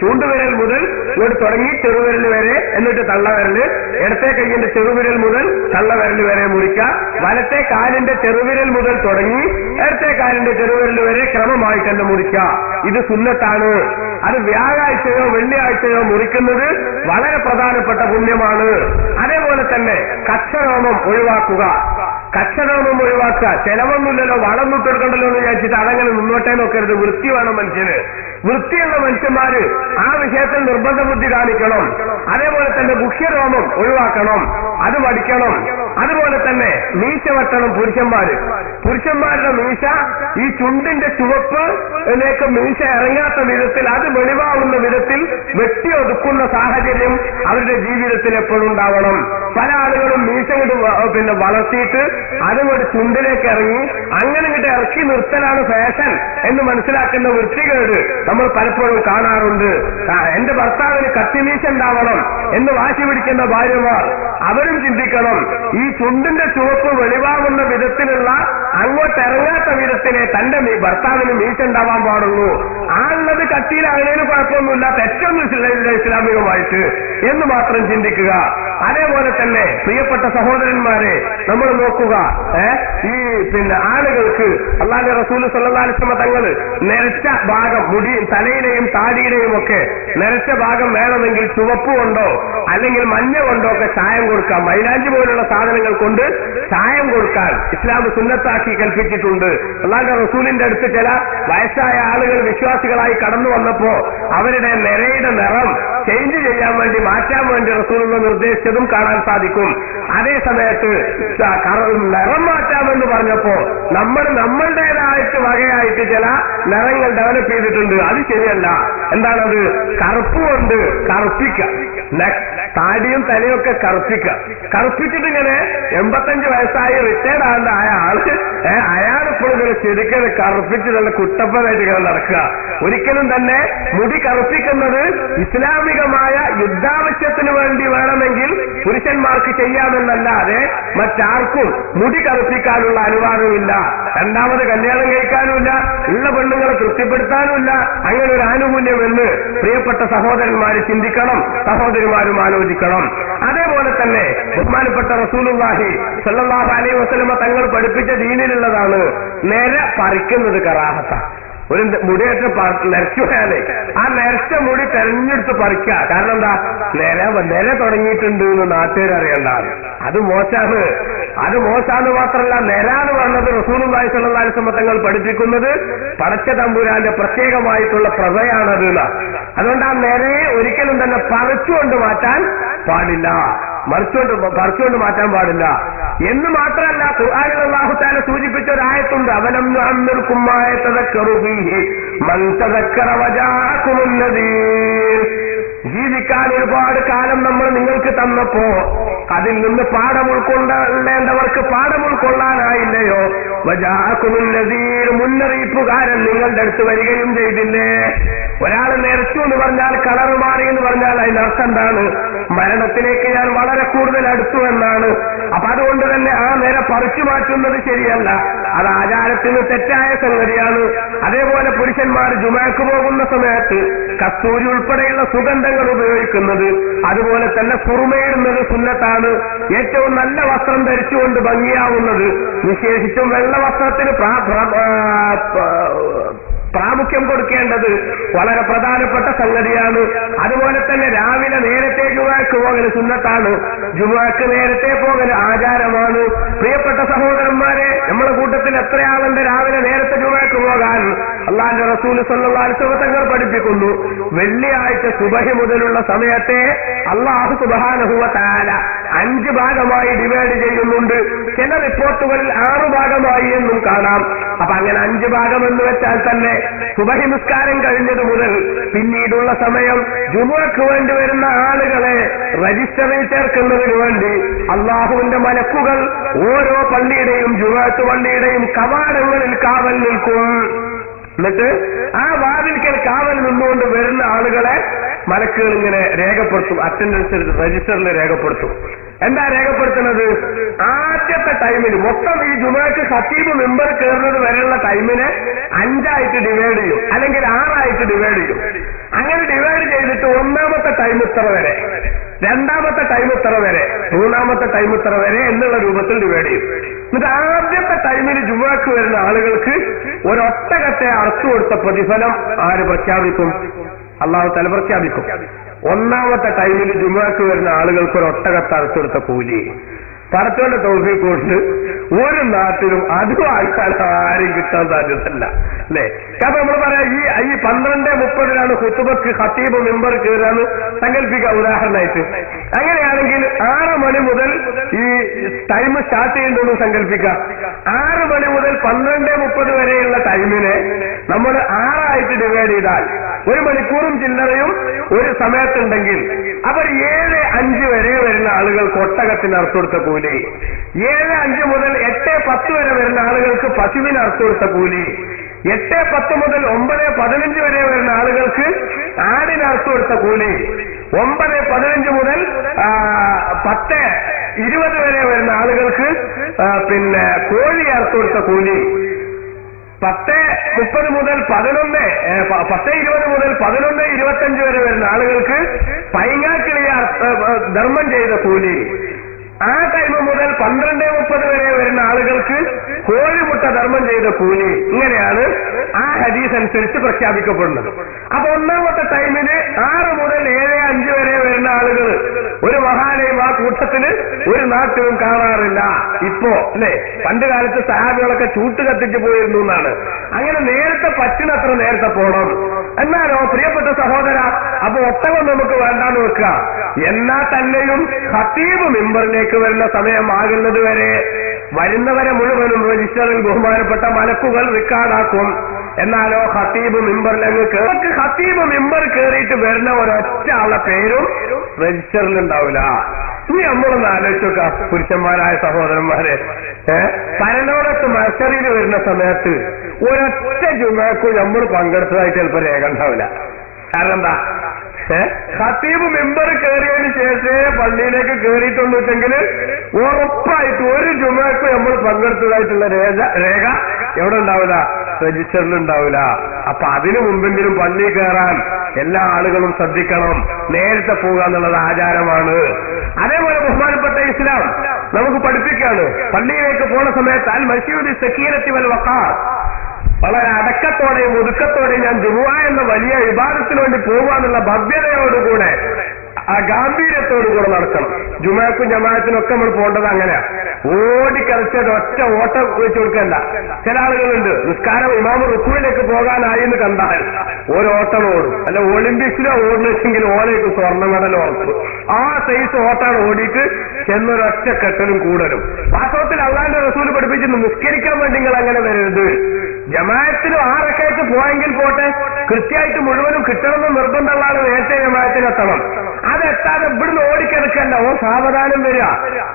ചൂണ്ടുവിരൽ മുതൽ ഇങ്ങോട്ട് തുടങ്ങി ചെറുവിരൽ വരെ, എന്നിട്ട് തള്ളവിരല്, ഇടത്തെ കൈയിന്റെ ചെറുവിരൽ മുതൽ തള്ളവിരൽ വരെ മുറിക്കുക. വലത്തെ കാലിന്റെ ചെറുവിരൽ മുതൽ തുടങ്ങി ഇടത്തെ കാലിന്റെ ചെറുവിരൽ വരെ ക്രമമായിട്ട് തന്നെ മുറിക്കുക. ഇത് സുന്നത്താണ്. അത് വ്യാഴാഴ്ചയോ വെള്ളിയാഴ്ചയോ മുറിക്കുന്നത് വളരെ പ്രധാനപ്പെട്ട പുണ്യമാണ്. അതേപോലെ തന്നെ കച്ചരോമം ഒഴിവാക്കുക. കച്ചരോമം ഒഴിവാക്കുക. ചെലവൊന്നുമില്ലല്ലോ, വളം വിട്ടെടുക്കണ്ടല്ലോ എന്ന് വിചാരിച്ചിട്ട് അതങ്ങനെ മുന്നോട്ടേ നോക്കരുത്. വൃത്തി വേണം മനുഷ്യന്. വൃത്തിയുള്ള മനുഷ്യന്മാര് ആ വിഷയത്തിൽ നിർബന്ധ ബുദ്ധി കാണിക്കണം. അതേപോലെ തന്നെ ഗുഹ്യരോമം ഒഴിവാക്കണം, അത് പഠിക്കണം. അതുപോലെ തന്നെ മീശ വെട്ടണം പുരുഷന്മാരുടെ മീശ ഈ ചുണ്ടിന്റെ ചുവപ്പിലേക്ക് മീശ ഇറങ്ങാത്ത വിധത്തിൽ, അത് വെളിവാകുന്ന വിധത്തിൽ വെട്ടി ഒതുക്കുന്ന സാഹചര്യം അവരുടെ ജീവിതത്തിൽ എപ്പോഴും ഉണ്ടാവണം. പല ആളുകളും മീശ കൊണ്ട് വളർത്തിയിട്ട് അതുകൊണ്ട് ചുണ്ടിലേക്ക് ഇറങ്ങി അങ്ങനെ ഇങ്ങോട്ട് ഇറക്കി നിർത്തലാണ് ഫാഷൻ എന്ന് മനസ്സിലാക്കുന്ന വൃത്തികേട് നമ്മൾ പലപ്പോഴും കാണാറുണ്ട്. എന്റെ ഭർത്താവിന് കത്തിമീശ ഉണ്ടാവണം എന്ന് വാശി പിടിക്കുന്ന ഭാര്യമാർ അവരും ചിന്തിക്കണം. ഈ ചുണ്ടിന്റെ ചുവപ്പ് വെളിവാകുന്ന വിധത്തിലുള്ള അങ്ങോട്ട് ഇറങ്ങാത്ത വിധത്തിലെ തന്റെ ഭർത്താവിന് മീശ ഉണ്ടാവാൻ പാടുള്ളൂ. ആളുള്ളത് കട്ടിയിലാകുന്നതിന് കുഴപ്പമൊന്നുമില്ല, തെറ്റൊന്നുമില്ല ഇസ്ലാമികമായിട്ട് എന്ന് മാത്രം ചിന്തിക്കുക. അതേപോലെ തന്നെ പ്രിയപ്പെട്ട സഹോദരന്മാരെ, നമ്മൾ നോക്കുക, ഈ ആളുകൾക്ക് അല്ലാഹുവിന്റെ റസൂൽ സല്ലല്ലാഹു അലൈഹി വസല്ലം തങ്ങൾ നരച്ച ഭാഗം, മുടി തലയിലെയും താടിയുടെയും ഒക്കെ നരച്ച ഭാഗം വേണമെങ്കിൽ ചുവപ്പ് കൊണ്ടോ അല്ലെങ്കിൽ മഞ്ഞ കൊണ്ടോ ഒക്കെ ചായം കൊടുക്കാം. മൈലാഞ്ചി പോലുള്ള സാധനങ്ങൾ കൊണ്ട് ചായം കൊടുക്കാൻ ഇസ്ലാം സുന്നത്താക്കി കൽപ്പിച്ചിട്ടുണ്ട്. അല്ലാഹുവിന്റെ റസൂലിന്റെ അടുത്ത് ചില വയസ്സായ ആളുകൾ വിശ്വാസികളായി കടന്നു വന്നപ്പോ അവരുടെ നിരയുടെ നിറം ചേഞ്ച് ചെയ്യാൻ വേണ്ടി, മാറ്റാൻ വേണ്ടി റസൂലുള്ള നിർദ്ദേശിച്ചതും കാണാൻ സാധിക്കും. അതേ സമയത്ത് നിറം മാറ്റാമെന്ന് പറഞ്ഞപ്പോ നമ്മളുടേതായിട്ട് വകയായിട്ട് ചില നിറങ്ങൾ ഡെവലപ്പ് ചെയ്തിട്ടുണ്ട്. അത് ശരിയല്ല. എന്താണത്? കറുപ്പ് കൊണ്ട് കറുപ്പിക്കുക. താടിയും തലയൊക്കെ കറുപ്പിച്ചിട്ട് ഇങ്ങനെ 85 വയസ്സായി റിട്ടയർഡ് ആകുന്ന അയാളിപ്പോൾ ഇങ്ങനെ ശരിക്കും കറുപ്പിച്ച് നല്ല കുട്ടപ്പനായിട്ട് ഇങ്ങനെ നടക്കുക. ഒരിക്കലും തന്നെ മുടി കറുപ്പിക്കുന്നത് ഇസ്ലാമികമായ യുദ്ധാവശ്യത്തിന് വേണ്ടി വേണമെങ്കിൽ പുരുഷന്മാർക്ക് ചെയ്യാമെന്നല്ലാതെ മറ്റാർക്കും മുടി കറുപ്പിക്കാനുള്ള അനുവാദമില്ല. രണ്ടാമത് കല്യാണം കഴിക്കാനുമില്ല, ഉള്ള പെണ്ണുങ്ങളെ തൃപ്തിപ്പെടുത്താനുമില്ല. അങ്ങനെ ഒരു ആനുകൂല്യം എന്ന് പ്രിയപ്പെട്ട സഹോദരന്മാര് ചിന്തിക്കണം, സഹോദരിമാരും ആലോചിക്കണം. അതേപോലെ തന്നെ ബഹുമാനപ്പെട്ട റസൂലുള്ളാഹി സ്വല്ലല്ലാഹു അലൈഹി വസല്ലം തങ്ങൾ പഠിപ്പിച്ച ദീനിലുള്ളതാണ് നിര പറിക്കുന്നത് കറാഹത്താണ്. ഒരു മുടിയേറ്റ് നരച്ചു പോയാലേ ആ നരച്ച മുടി തെരഞ്ഞെടുത്ത് പറിക്കുക. കാരണം എന്താ? നിര തുടങ്ങിയിട്ടുണ്ട് എന്ന് നാട്ടുകാരറിയണ്ടാണ്. അത് മോശാന്ന് മാത്രമല്ല, നിരാന്ന് പറഞ്ഞത് റസൂലുള്ളാഹി സ്വല്ലല്ലാഹു അലൈഹി വസല്ലം തങ്ങൾ പഠിപ്പിക്കുന്നത് പടച്ച തമ്പുരാന്റെ പ്രത്യേകമായിട്ടുള്ള പ്രഭയാണത്. അതുകൊണ്ട് ആ നിരയെ ഒരിക്കലും തന്നെ പറിച്ചുകൊണ്ട് മാറ്റാൻ പാടില്ല, പറിച്ചുകൊണ്ട് മാറ്റാൻ പാടില്ല. എന്ന് മാത്രമല്ല, ഖുർആനിൽ അല്ലാഹു തആല സൂചിപ്പിച്ച ഒരു ആയത്തുണ്ട്, അവലം നുഅമ്മിർകും മാ യതദക്കറു ഫീഹി മൻ തദക്കറ വജാഅകുമുൻ നദീർ. ജീവിക്കാൻ ഒരുപാട് കാലം നമ്മൾ നിങ്ങൾക്ക് തന്നപ്പോ അതിൽ നിന്ന് പാഠം ഉൾക്കൊള്ളേണ്ടവർക്ക് പാഠം ഉൾക്കൊള്ളാനായില്ലയോ? വജാഅകുമുൻ നദീർ, മുന്നറിയിപ്പുകാരൻ നിങ്ങളുടെ അടുത്ത് വരികയും ചെയ്തില്ലേ? ഒരാൾ നരച്ചു എന്ന് പറഞ്ഞാൽ, കളർ മാറി എന്ന് പറഞ്ഞാൽ അതിനർത്ഥം എന്താണ്? മരണത്തിലേക്ക് ഞാൻ വളരെ കൂടുതൽ അടുത്തു എന്നാണ്. അപ്പൊ അതുകൊണ്ട് തന്നെ ആ നിര പറിച്ചു മാറ്റുന്നത് ശരിയല്ല, അത് ആചാരത്തിന് തെറ്റായ സംഗതിയാണ്. അതേപോലെ പുരുഷന്മാർ ജുമാക്ക് പോകുന്ന സമയത്ത് കസ്തൂരി ഉൾപ്പെടെയുള്ള സുഗന്ധങ്ങൾ ഉപയോഗിക്കുന്നത്, അതുപോലെ തന്നെ സുറുമയിടുന്നത് സുന്നത്താണ്. ഏറ്റവും നല്ല വസ്ത്രം ധരിച്ചുകൊണ്ട് ഭംഗിയാവുന്നത്, വിശേഷിച്ചും വെള്ള വസ്ത്രത്തിന് പ്രാമുഖ്യം കൊടുക്കേണ്ടത് വളരെ പ്രധാനപ്പെട്ട സംഗതിയാണ്. അതുപോലെ തന്നെ രാവിലെ നേരത്തെ ജുമുഅക്ക് പോകൽ സുന്നത്താണ്, ജുമുഅക്ക് നേരത്തെ പോകൽ ആചാരമാണ്. പ്രിയപ്പെട്ട സഹോദരന്മാരെ, നമ്മുടെ കൂട്ടത്തിൽ എത്ര ആളുണ്ട് രാവിലെ നേരത്തെ ജുമുഅക്ക് പോകാൻ? അല്ലാഹുവിന്റെ റസൂൽ സ്വല്ലല്ലാഹു അലൈഹി വസല്ലം തങ്ങൾ പഠിപ്പിക്കുന്നു, വെള്ളിയാഴ്ച സുബഹി മുതലുള്ള സമയത്തെ അല്ലാഹു സുബ്ഹാനഹു വ തആല 5 ഭാഗമായി ഡിവൈഡ് ചെയ്യുന്നുണ്ട്. ചില റിപ്പോർട്ടുകളിൽ 6 ഭാഗമായി എന്നും കാണാം. അപ്പൊ അങ്ങനെ 5 ഭാഗം എന്ന് വെച്ചാൽ തന്നെ സുബഹി നിസ്കാരം കഴിഞ്ഞത് മുതൽ പിന്നീടുള്ള സമയം ജുമുഅക്ക് വേണ്ടി വരുന്ന ആളുകളെ രജിസ്റ്ററിൽ ചേർക്കുന്നതിന് വേണ്ടി അള്ളാഹുവിന്റെ മലക്കുകൾ ഓരോ പള്ളിയുടെയും ജുമുഅത്ത് പള്ളിയുടെയും കവാടങ്ങളിൽ കാവൽ നിൽക്കും. എന്നിട്ട് ആ വാതിൽക്കൽ കാവൽ നിന്നുകൊണ്ട് വരുന്ന ആളുകളെ മലക്കുകൾ ഇങ്ങനെ രേഖപ്പെടുത്തും, അറ്റൻഡൻസ് രജിസ്റ്ററിൽ രേഖപ്പെടുത്തും. എന്താ രേഖപ്പെടുത്തുന്നത്? ആദ്യത്തെ ടൈമിന് മൊത്തം ഈ ജുമയ്ക്ക് ഖത്തീബ് മെമ്പർ കയറുന്നത് വരെയുള്ള ടൈമിനെ 5 ഡിവൈഡ് ചെയ്യും, അല്ലെങ്കിൽ 6 ഡിവൈഡ് ചെയ്യും. അങ്ങനെ ഡിവൈഡ് ചെയ്തിട്ട് ഒന്നാമത്തെ ടൈം ഇത്ര വരെ, രണ്ടാമത്തെ ടൈം ഇത്ര വരെ, മൂന്നാമത്തെ ടൈം ഇത്ര വരെ എന്നുള്ള രൂപത്തിൽ ഡിവൈഡ് ചെയ്യും. എന്നിട്ട് ആദ്യത്തെ ടൈമിൽ ജുമയ്ക്ക് വരുന്ന ആളുകൾക്ക് ഒരൊട്ടകത്തെ അറുത്തു കൊടുത്ത പ്രതിഫലം ആര് പ്രഖ്യാപിക്കും? അള്ളാഹു തആല പ്രഖ്യാപിക്കും. ഒന്നാമത്തെ ടൈമിൽ ജുമഅക്ക് വരുന്ന ആളുകൾക്ക് ഒരു ഒട്ടകത്തെ അറുത്തെടുത്ത കൂലി. പടച്ചോന്റെ തൗഫീഖ് കൊണ്ട് ഒരു നാട്ടിലും അതും ആൾക്കാർ ആരും കിട്ടാൻ സാധ്യതല്ല, അല്ലേ? കാരണം നമ്മൾ പറയാം ഈ 12:30 ഖുതുബക്ക് ഖത്തീബ് മെമ്പർ കയറാന്ന് സങ്കല്പിക്കുക ഉദാഹരണമായിട്ട്. അങ്ങനെയാണെങ്കിൽ 6 മണി മുതൽ ഈ ടൈം സ്റ്റാർട്ട് ചെയ്യുന്നുണ്ടെന്ന് സങ്കല്പിക്കുക. 6 മണി മുതൽ 12:30 വരെയുള്ള ടൈമിനെ നമ്മൾ 6 ഡിവൈഡ് ചെയ്താൽ 1 മണിക്കൂറും ചില്ലറയും ഒരു സമയത്തുണ്ടെങ്കിൽ അവർ 7:05 വരെ വരുന്ന ആളുകൾക്ക് ഒട്ടകത്തിന് അറുത്തെടുത്ത കൂലി, 7:05 മുതൽ 8:10 വരെ വരുന്ന ആളുകൾക്ക് പശുവിന് അറുത്തെടുത്ത കൂലി, 8:10 മുതൽ 9:15 വരെ വരുന്ന ആളുകൾക്ക് ആടിന് അറുത്തെടുത്ത കൂലി, 9:15 മുതൽ 10:20 വരെ വരുന്ന ആളുകൾക്ക് പിന്നെ കോഴി അറുത്തെടുത്ത കൂലി, 10:30 മുതൽ 10:20 മുതൽ 11:25 വരെ വരുന്ന ആളുകൾക്ക് പൈങ്ങാക്കിളിയെ ധർമ്മം ചെയ്ത കൂലി, ആ ടൈം മുതൽ 12:30 വരെ വരുന്ന ആളുകൾക്ക് കോഴിമുട്ട ധർമ്മം ചെയ്ത കൂലി. ഇങ്ങനെയാണ് ആ ഹദീസ് അനുസരിച്ച് പ്രഖ്യാപിക്കപ്പെടുന്നത്. അപ്പൊ ഒന്നാമത്തെ ടൈമിന് 6 മുതൽ 7:05 വരെ വരുന്ന ആളുകൾ ഒരു മഹാനെയും ആ കൂട്ടത്തിന് ഒരു നാട്ടിലും കാണാറില്ല. ഇപ്പോ അല്ലെ, പണ്ട് കാലത്ത് സഹാബികളൊക്കെ ചൂട്ട് കത്തിച്ച് പോയിരുന്നു എന്നാണ്. അങ്ങനെ നേരത്തെ പറ്റുന്നത്ര നേരത്തെ പോകണം. എന്നാലോ പ്രിയപ്പെട്ട സഹോദര, അപ്പൊ ഒട്ടകം നമുക്ക് വേണ്ടാന്ന് വെക്കുക. എന്നാ തന്നെയും ഖത്തീബ് മിമ്പറിലേക്ക് വരുന്ന സമയമാകുന്നത് വരെ വരുന്നവരെ മുഴുവനും രജിസ്റ്ററിൽ ബഹുമാനപ്പെട്ട മലക്കുകൾ റെക്കോർഡാക്കും. എന്നാലോ ഖത്തീബ് മിമ്പറിലങ്ങ് ഖത്തീബ് മിമ്പർ കയറിയിട്ട് വരുന്ന ഒരൊറ്റ ആളുടെ പേരും രജിസ്റ്ററിൽ ഉണ്ടാവില്ല. ഇനി നമ്മളൊന്ന് ആലോചിച്ച് നോക്കാം പുരുഷന്മാരായ സഹോദരന്മാരെ, പരലോകത്ത് മത്സരിയിൽ വരുന്ന സമയത്ത് ഒരൊറ്റ ജുമഅക്കും നമ്മൾ പങ്കെടുത്തതായിട്ട് ചിലപ്പോൾ രേഖ ഉണ്ടാവില്ല. കാരണം എന്താ? ഖത്തീബ് മെമ്പർ കയറിയതിന് ശേഷമേ പള്ളിയിലേക്ക് കയറിയിട്ടുള്ളൂ വെച്ചെങ്കിൽ ഉറപ്പായിട്ട് ഒരു ജുമഅക്ക് നമ്മൾ പങ്കെടുത്തതായിട്ടുള്ള രേഖ എവിടെ ഉണ്ടാവില്ല? രജിസ്റ്ററിൽ ഉണ്ടാവില്ല. അപ്പൊ അതിനു മുമ്പെങ്കിലും പള്ളി കയറാൻ എല്ലാ ആളുകളും ശ്രദ്ധിക്കണം. നേരത്തെ പോകുക എന്നുള്ളത് ആചാരമാണ്. അതേപോലെ ബഹുമാനപ്പെട്ട ഇസ്ലാം നമുക്ക് പഠിപ്പിക്കാണ്, പള്ളിയിലേക്ക് പോണ സമയത്ത് അൽ മസ്ജിദ് സക്കീനത്തി വൽ വഖാർ, വളരെ അടക്കത്തോടെയും ഒതുക്കത്തോടെയും ഞാൻ ജുമുഅ എന്ന വലിയ ഇബാദത്തിന് വേണ്ടി പോകാനുള്ള ഭവ്യതയോടുകൂടെ ആ ഗാംഭീര്യത്തോടുകൂടെ നടക്കണം. ജുമഅക്കും ജമാഅത്തിനൊക്കെ നമ്മൾ പോകേണ്ടത് അങ്ങനെയാ. ഓടിക്കളിച്ചത് ഒറ്റ ഓട്ടം വെച്ച് കൊടുക്കണ്ട. ചില ആളുകളുണ്ട് നിസ്കാരം ഇമാമ് റുക്കുവിലേക്ക് പോകാനായി എന്ന് കണ്ടാൽ ഓരോട്ടം ഓടും. അല്ല ഒളിമ്പിക്സിലോ ഓടുന്നെങ്കിൽ ഓലേക്ക് സ്വർണ്ണ മെഡൽ ഉറപ്പ്. ആ സൈസ് ഓട്ടാണ് ഓടിയിട്ട് ചെന്നൊരൊറ്റ കെട്ടലും കൂടലും. വാസ്തവത്തിൽ അള്ളാന്റെ റസൂൽ പഠിപ്പിച്ചിട്ട് നിസ്കരിക്കാൻ വേണ്ടി നിങ്ങൾ അങ്ങനെ വരരുത്. ജമാഅത്തിനും 6 റക്അത്ത് പോയെങ്കിൽ പോട്ടെ, കൃത്യമായിട്ട് മുഴുവനും കിട്ടണമെന്ന് നിർബന്ധമുള്ള ആള് നേരത്തെ ജമാഅത്തിനെത്തണം. അതെത്താതെ ഇവിടുന്ന് ഓടിക്കിടക്കണ്ട, സാവധാനം വരിക.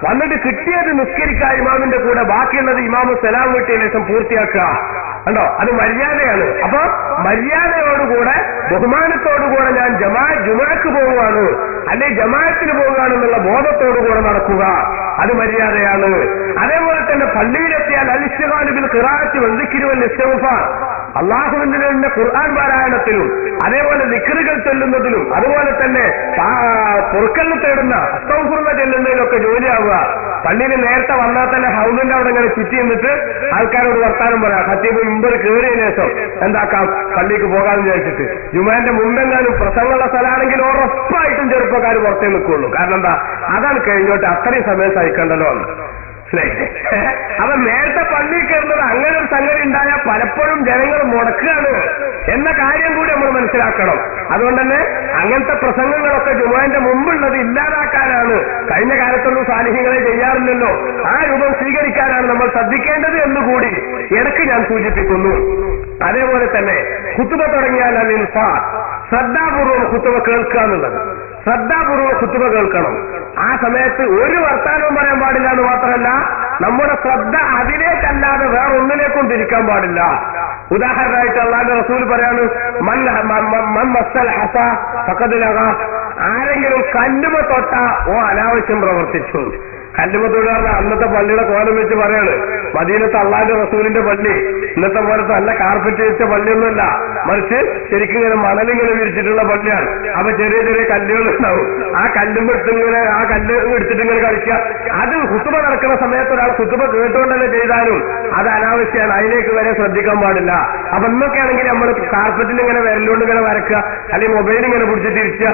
വന്നിട്ട് കിട്ടിയത് നിസ്കരിക്കുക ഇമാമിന്റെ കൂടെ, ബാക്കിയുള്ളത് ഇമാമ് സലാം വീട്ടിയ ശേഷം പൂർത്തിയാക്കുക. കണ്ടോ, അത് മര്യാദയാണ്. അപ്പൊ മര്യാദയോടുകൂടെ ബഹുമാനത്തോടുകൂടെ ഞാൻ ജുമഅക്ക് പോവുകയാണ്, അല്ലെ ജമാഅത്തിന് പോവുകയാണെന്നുള്ള ബോധത്തോടുകൂടെ നടക്കുക, അത് മര്യാദയാണ്. അതേപോലെ തന്നെ പള്ളിയിലെത്തിയാൽ അൽ-ഇസ്തിഗ്ഹാൽ ബിൽ ഖിറാഅത്തി വൽ-ദിക്രി വൽ-ഇസ്തിഗ്ഫാർ, അല്ലാഹുവിന്റെ ഖുർആൻ പാരായണത്തിലും അതേപോലെ ദിക്റുകൾ ചൊല്ലുന്നതിലും അതുപോലെ തന്നെ പൊറുക്കലിന് തേടുന്ന അസ്തഗ്ഫിറുല്ലാഹ് ചെല്ലുന്നതിലൊക്കെ ജോലിയാവുക. പള്ളിയിൽ നേരത്തെ വന്നാൽ തന്നെ ഹൗസിന്റെ അവിടെ ഇങ്ങനെ ചുറ്റി നിന്നിട്ട് ആൾക്കാരോട് വർത്താനം പറയാം. ഖത്തീബ് മുമ്പ് കയറിയതിനു ശേഷം എന്താക്കാം, പള്ളിക്ക് പോകാമെന്ന് വിചാരിച്ചിട്ട്. ജുമുഅന്റെ മുമ്പെങ്ങാനും പ്രസംഗമുള്ള സ്ഥലമാണെങ്കിൽ ഉറപ്പായിട്ടും ചെറുപ്പക്കാർ പുറത്തേ നിൽക്കുള്ളൂ. കാരണം എന്താ, അതാണ് കഴിഞ്ഞോട്ട് അത്രയും സമയം സഹിക്കണ്ടല്ലോ എന്ന്. അപ്പൊ നേരത്തെ പള്ളിയിൽ കയറുന്നത് അങ്ങനെ ഒരു സംഗതി ഉണ്ടായാൽ പലപ്പോഴും ജനങ്ങൾ മുടക്കുകയാണ് എന്ന കാര്യം കൂടി നമ്മൾ മനസ്സിലാക്കണം. അതുകൊണ്ട് തന്നെ അങ്ങനത്തെ പ്രസംഗങ്ങളൊക്കെ ജുമുഅന്റെ മുമ്പുള്ളത് ഇല്ലാതാക്കാനാണ്. കഴിഞ്ഞ കാലത്തൊന്നും സാലിഹ്യങ്ങളെ ചെയ്യാറില്ലല്ലോ, ആ രൂപം സ്വീകരിക്കാനാണ് നമ്മൾ ശ്രദ്ധിക്കേണ്ടത് എന്നുകൂടി ഇടയ്ക്ക് ഞാൻ സൂചിപ്പിക്കുന്നു. അതേപോലെ തന്നെ ഖുതുബ തുടങ്ങിയാൽ അൽ-ഇൻസാത്ത്, ശ്രദ്ധാപൂർവ്വം ഖുതുബ കേൾക്കുക എന്നുള്ളത്. ശ്രദ്ധാപൂർവ്വം ഖുതുബ കേൾക്കണം. ആ സമയത്ത് ഒരു വർത്താനവും പറയാൻ പാടില്ല എന്ന് മാത്രമല്ല, നമ്മുടെ ശ്രദ്ധ അതിലേക്കല്ലാതെ വേറെ ഒന്നിലേക്കും തിരിക്കാൻ പാടില്ല. ഉദാഹരണമായിട്ട് അല്ലാഹുവിന്റെ റസൂൽ പറയാണ് ആരെങ്കിലും കല്ലുമ തൊട്ട അനാവശ്യം പ്രവർത്തിച്ചു. കല്ലുമ തൊടുക അന്നത്തെ പള്ളിയുടെ കോലം വെച്ച് പറയാണ്. മദീനത്ത് അള്ളാഹുവിന്റെ റസൂലിന്റെ പള്ളി ഇന്നത്തെ പോലത്തെ നല്ല കാർപ്പറ്റ് വെച്ച പള്ളിയൊന്നുമല്ല, മറിച്ച് ശരിക്കും ഇങ്ങനെ മണലിങ്ങനെ വിരിച്ചിട്ടുള്ള പള്ളിയാണ്. അപ്പൊ ചെറിയ ചെറിയ കല്ലുകൾ ഉണ്ടാവും. ആ കല്ലുമ്പോ എടുത്തിങ്ങനെ ആ കല്ല് എടുത്തിട്ട് ഇങ്ങനെ കളിക്കുക. അത് കുത്തുബ നടക്കുന്ന സമയത്ത് ഒരാൾ കുത്തുബ കേട്ടുകൊണ്ടല്ലേ ചെയ്താലും അത് അനാവശ്യമാണ്, അതിലേക്ക് വരെ ശ്രദ്ധിക്കാൻ പാടില്ല. അപ്പൊ ഇന്നൊക്കെ ആണെങ്കിൽ നമ്മൾ കാർപ്പറ്റിൽ ഇങ്ങനെ വിരലുകൊണ്ട് ഇങ്ങനെ വരക്കുക, അല്ലെങ്കിൽ മൊബൈൽ ഇങ്ങനെ പിടിച്ചിട്ടിരിക്കുക,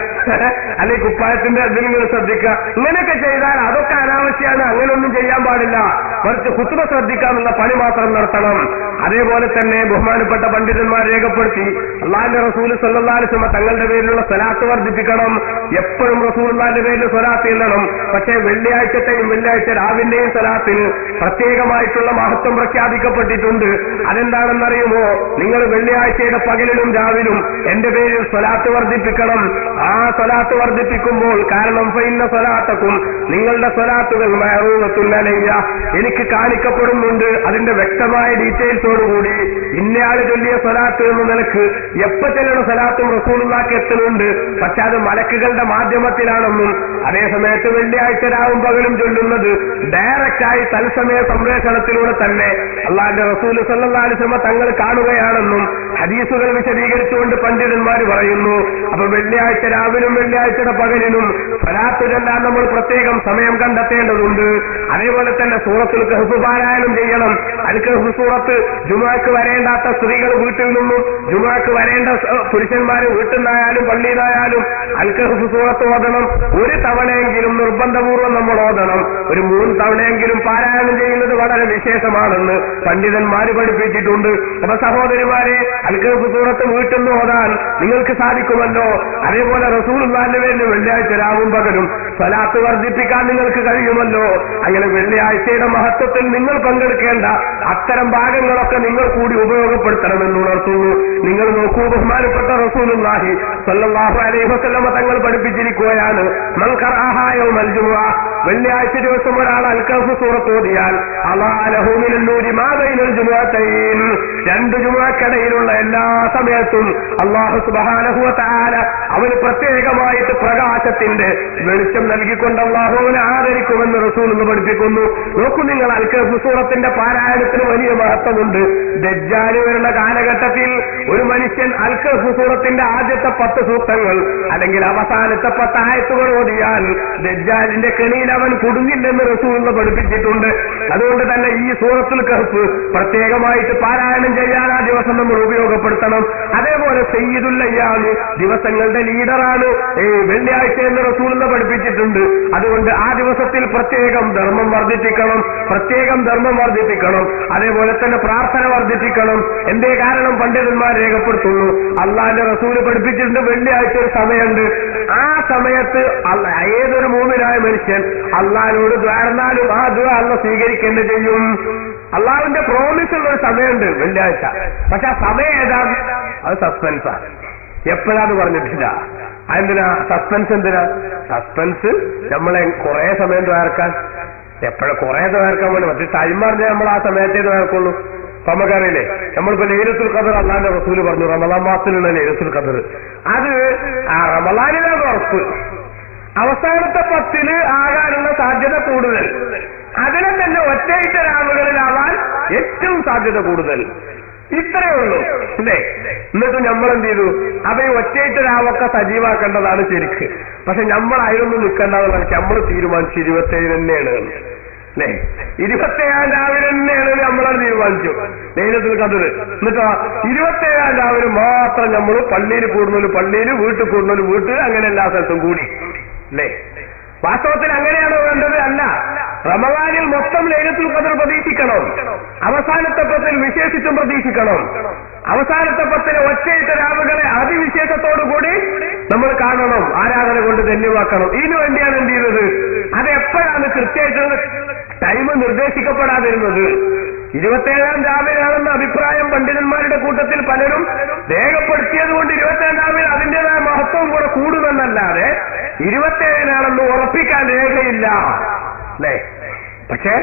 അല്ലെങ്കിൽ കുപ്പായത്തിന്റെ അതിലിങ്ങനെ ശ്രദ്ധിക്കുക. ഇങ്ങനെയൊക്കെ ചെയ്താൽ അതൊക്കെ അനാവശ്യമാണ്, അങ്ങനെയൊന്നും ചെയ്യാൻ പാടില്ല. മറിച്ച് കുത്തുബ ശ്രദ്ധിക്കാനുള്ള പണി മാത്രം നടത്തണം. അതേപോലെ തന്നെ ബഹുമാനപ്പെട്ട പണ്ഡിതന്മാർ രേഖപ്പെടുത്തി അള്ളാഹുവിന്റെ റസൂൽ സല്ലല്ലാഹു അലൈഹി വസല്ലം തങ്ങളുടെ പേരിലുള്ള സ്വലാത്ത് വർദ്ധിപ്പിക്കണം. എപ്പോഴും റസൂലുള്ളാഹിന്റെ പേരിൽ സ്വലാത്ത് ചെല്ലണം. പക്ഷേ വെള്ളിയാഴ്ചത്തെയും വെള്ളിയാഴ്ച രാവിന്റെയും സ്വലാത്തിന് പ്രത്യേകമായിട്ടുള്ള മഹത്വം പ്രഖ്യാപിക്കപ്പെട്ടിട്ടുണ്ട്. അതെന്താണെന്നറിയുമോ? നിങ്ങൾ വെള്ളിയാഴ്ചയുടെ പകലിലും രാവിലും എന്റെ പേരിൽ സ്വലാത്ത് വർദ്ധിപ്പിക്കണം. ആ സ്വലാത്ത് വർദ്ധിപ്പിക്കുമ്പോൾ കാരണം ഫഇന്ന സ്വലാത്തക്കും നിങ്ങളുടെ സ്വലാത്തുകൾ മഅറൂദത്തുൻ അലയ്യ എനിക്ക് കാണിക്കപ്പെടുന്നുണ്ട്. അതിന്റെ വ്യക്തമായ ഡീറ്റെയിൽസോടുകൂടി ഇന്നയാള് ചൊല്ലിയ സ്വലാത്ത് എന്ന നിലക്ക് എപ്പ ചെല്ലുന്ന സ്വലാത്തും റസൂലുള്ളാഹിക്ക് എത്തുന്നുണ്ട്. പക്ഷെ അത് മലക്കുകളുടെ മാധ്യമത്തിലാണെന്നും അതേസമയത്ത് വെള്ളിയാഴ്ച രാവും പകലും ചൊല്ലുന്നത് ഡയറക്റ്റായി തത്സമയ സംപ്രേഷണത്തിലൂടെ തന്നെ അള്ളാഹുവിന്റെ റസൂൽ സല്ലല്ലാഹു അലൈഹി വസല്ലം തങ്ങൾ കാണുകയാണെന്നും ഹദീസുകൾ വിശദീകരിച്ചുകൊണ്ട് പണ്ഡിതന്മാർ പറയുന്നു. അപ്പൊ വെള്ളിയാഴ്ച രാവിലും വെള്ളിയാഴ്ചയുടെ പകലിലും സ്വലാത്ത് ചൊല്ലാൻ നമ്മൾ പ്രത്യേകം സമയം കണ്ടെത്തേണ്ടതുണ്ട്. അതേപോലെ തന്നെ സൂറത്തുൽ കഹ്ഫ് പാരായണം ചെയ്യണം. അൽ കഹ്ഫ് സൂറത്ത് ജുമുഅക്ക് വരേണ്ടാത്ത സ്ത്രീകൾ വീട്ടിൽ നിന്നും ജുമുഅക്ക് വരേണ്ട പുരുഷന്മാര് വീട്ടിൽ നിന്നായാലും പള്ളിയിൽ നിന്നായാലും അൽ കഹ്ഫ് സൂറത്ത് ഓതണം. ഒരു തവണയെങ്കിലും നിർബന്ധപൂർവ്വം നമ്മൾ ഓതണം. ഒരു 3 തവണയെങ്കിലും പാരായണം ചെയ്യുന്നത് വളരെ വിശേഷമാണെന്ന് പണ്ഡിതന്മാര് പഠിപ്പിച്ചിട്ടുണ്ട്. അപ്പൊ സഹോദരിമാരെ, അൽ കഹ്ഫ് സൂറത്ത് വീട്ടിൽ നിന്ന് ഓതാൻ നിങ്ങൾക്ക് സാധിക്കുമല്ലോ. അതേപോലെ റസൂലുള്ളാഹിന്റെ പേരിൽ വെള്ളിയാഴ്ച രാവും പകലും സ്വലാത്ത് വർദ്ധിപ്പിക്കാൻ നിങ്ങൾക്ക് കഴിയുമല്ലോ. അങ്ങനെ വെള്ളിയാഴ്ചയുടെ മഹത്വത്തിൽ നിങ്ങൾ പങ്കെടുക്കേണ്ട അത്തരം ഭാഗങ്ങളൊക്കെ നിങ്ങൾ കൂടി ഉപയോഗപ്പെടുത്തണമെന്ന് ഉണർത്തുന്നു. നിങ്ങൾ നോക്കൂ, ബഹുമാനപ്പെട്ട റസൂലുള്ളാഹി സ്വല്ലല്ലാഹു അലൈഹി വസല്ലം തങ്ങൾ പഠിപ്പിച്ചിരിക്കുകയാണ്, മൻ ഖറഅഹ യൗമൽ ജുമുഅ വെള്ളിയാഴ്ച ദിവസം ഒരാൾ അൽ കഹ്ഫ് സൂറത്ത് ഓതിയാൽ അല്ലാഹു ലഹു മിനൻ നൂരി മാ ബൈനൽ ജുമുഅത്തൈൻ 2 ജുമുഅക്കിടയിലുള്ള എല്ലാ സമയത്തും അല്ലാഹു സുബ്ഹാനഹു വ തആല അവന് പ്രത്യേകമായിട്ട് പ്രകാശത്തിന്റെ വെളിച്ചം നൽകിക്കൊണ്ട് അല്ലാഹു അവനെ ആദരിക്കുമെന്ന് റസൂൽ പഠിപ്പിക്കുന്നു. നോക്കൂ നിങ്ങൾ, അൽ കഹ്ഫ് സൂറത്തിന്റെ പാരായണത്തിന് വലിയ മഹത്വമുണ്ട്. ദജ്ജാൽ വരുന്ന കാലഘട്ടത്തിൽ ഒരു മനുഷ്യൻ അൽ കഹ്ഫ് സൂറത്തിന്റെ ആദ്യത്തെ 10 സൂക്തങ്ങൾ അല്ലെങ്കിൽ അവസാനത്തെ 10 ആയത്തുകൾ ഓതിയാൽ ദജ്ജാലിന്റെ കെണിയിൽ അവൻ കുടുങ്ങില്ലെന്ന് റസൂൽ പഠിപ്പിച്ചിട്ടുണ്ട്. അതുകൊണ്ട് തന്നെ ഈ സൂറത്തുൽ കഹ്ഫ് പ്രത്യേകമായിട്ട് പാരായണം ചെയ്യാൻ ആ ദിവസം നമ്മൾ ഉപയോഗപ്പെടുത്തണം. അതേപോലെ സയ്യിദുൽ അയ്യാമി ദിവസങ്ങളുടെ ലീഡറാണ് വെള്ളിയാഴ്ച എന്ന് റസൂൽ പഠിപ്പിച്ചിട്ടുണ്ട്. അതുകൊണ്ട് ആ ദിവസത്തിൽ പ്രത്യേകം ധർമ്മം വർദ്ധിപ്പിക്കണം. അതേപോലെ തന്നെ പ്രാർത്ഥന വർദ്ധിപ്പിക്കണം. എന്തേ കാരണം? പണ്ഡിതന്മാർ രേഖപ്പെടുത്തുന്നു, അള്ളാഹിന്റെ റസൂൽ പഠിപ്പിച്ചിട്ടുണ്ട് വെള്ളിയാഴ്ച ഒരു സമയമുണ്ട്. ആ സമയത്ത് ഏതൊരു മൂമിനായ മനുഷ്യൻ അള്ളാഹിനോട് ദ്വാരന്നാലും ആ ദുആ അല്ലാഹു സ്വീകരിക്കേണ്ട ചെയ്യും. അള്ളാഹുവിന്റെ പ്രോമിസ് ഉള്ള ഒരു സമയമുണ്ട് വെള്ളിയാഴ്ച. പക്ഷെ ആ സമയം ഏതാണ്? അത് സസ്പെൻസാണ്. എപ്പോഴാന്ന് പറഞ്ഞിട്ടില്ല. അതെന്തിനാ സസ്പെൻസ്? എന്തിനാ സസ്പെൻസ്? നമ്മളെ കുറെ സമയം ദ്വാരക്കാൻ എപ്പോഴും കുറെ ദ്വാരക്കാൻ വേണ്ടി മറ്റു ടൈം പറഞ്ഞാൽ നമ്മൾ ആ സമയത്തേ ദ്വാരക്കുള്ളൂ. അപ്പൊ നമുക്കറിയില്ലേ, നമ്മളിപ്പോ ലൈലത്തുൽ ഖദർ അല്ലാഹുവിന്റെ റസൂല് പറഞ്ഞു റമളാൻ മാസത്തിലുള്ള ലൈലത്തുൽ ഖദർ, അത് ആ റമളാനിലാണ് ഉറപ്പ്. അവസാനത്തെ 10 ആകാനുള്ള സാധ്യത കൂടുതൽ. അതിനെ തന്നെ ഒറ്റയിട്ട രാവുകളിലാവാൻ ഏറ്റവും സാധ്യത കൂടുതൽ. ഇത്രയേ ഉള്ളൂ അല്ലേ? എന്നിട്ട് നമ്മൾ എന്ത് ചെയ്തു? അപ്പൊ ഈ ഒറ്റയിട്ട രാവൊക്കെ സജീവാക്കേണ്ടതാണ് ശരിക്ക്. പക്ഷെ നമ്മൾ അതിലൊന്നും നിൽക്കേണ്ടതെന്ന് നമ്മൾ തീരുമാനിച്ചു 27 തന്നെയാണ് അല്ലേ? 27 രാവിലെ തന്നെയാണ് നമ്മളത് തീരുമാനിച്ചു ലൈലത്തുൽ ഖദർ. എന്നിട്ടോ 27 രാവിലെ മാത്രം നമ്മൾ പള്ളിയിൽ കൂടുന്നൊരു പള്ളിയിൽ, വീട്ടിൽ കൂടുന്നൊരു വീട്ടിൽ, അങ്ങനെ എല്ലാ സ്ഥലത്തും കൂടി അല്ലേ? വാസ്തവത്തിൽ അങ്ങനെയാണോ വേണ്ടത്? അല്ല. റമളാനിൽ മൊത്തം ലൈലത്തുൽ ഖദർ പ്രതീക്ഷിക്കണം. അവസാനത്തെ 10 വിശേഷിച്ചും പ്രതീക്ഷിക്കണം. അവസാനത്തെ 10 ഒറ്റയിട്ട രാവുകളെ അതിവിശേഷത്തോടുകൂടി നമ്മൾ കാണണം, ആരാധന കൊണ്ട് ധന്യമാക്കണം. ഇതിനു വേണ്ടിയാണ് എന്ത് ചെയ്തത്? അത് എപ്പോഴാണ് കൃത്യമായിട്ട് ടൈം നിർദ്ദേശിക്കപ്പെടാതിരുന്നത്? 27 രാവിലെയാണെന്ന അഭിപ്രായം പണ്ഡിതന്മാരുടെ കൂട്ടത്തിൽ പലരും രേഖപ്പെടുത്തിയത് കൊണ്ട് 27 രാവിലെ അതിൻ്റെതായ മഹത്വം കൂടെ കൂടുമെന്നല്ലാതെ 27 ഉറപ്പിക്കാൻ രേഖയില്ല അല്ലേ? പക്ഷേ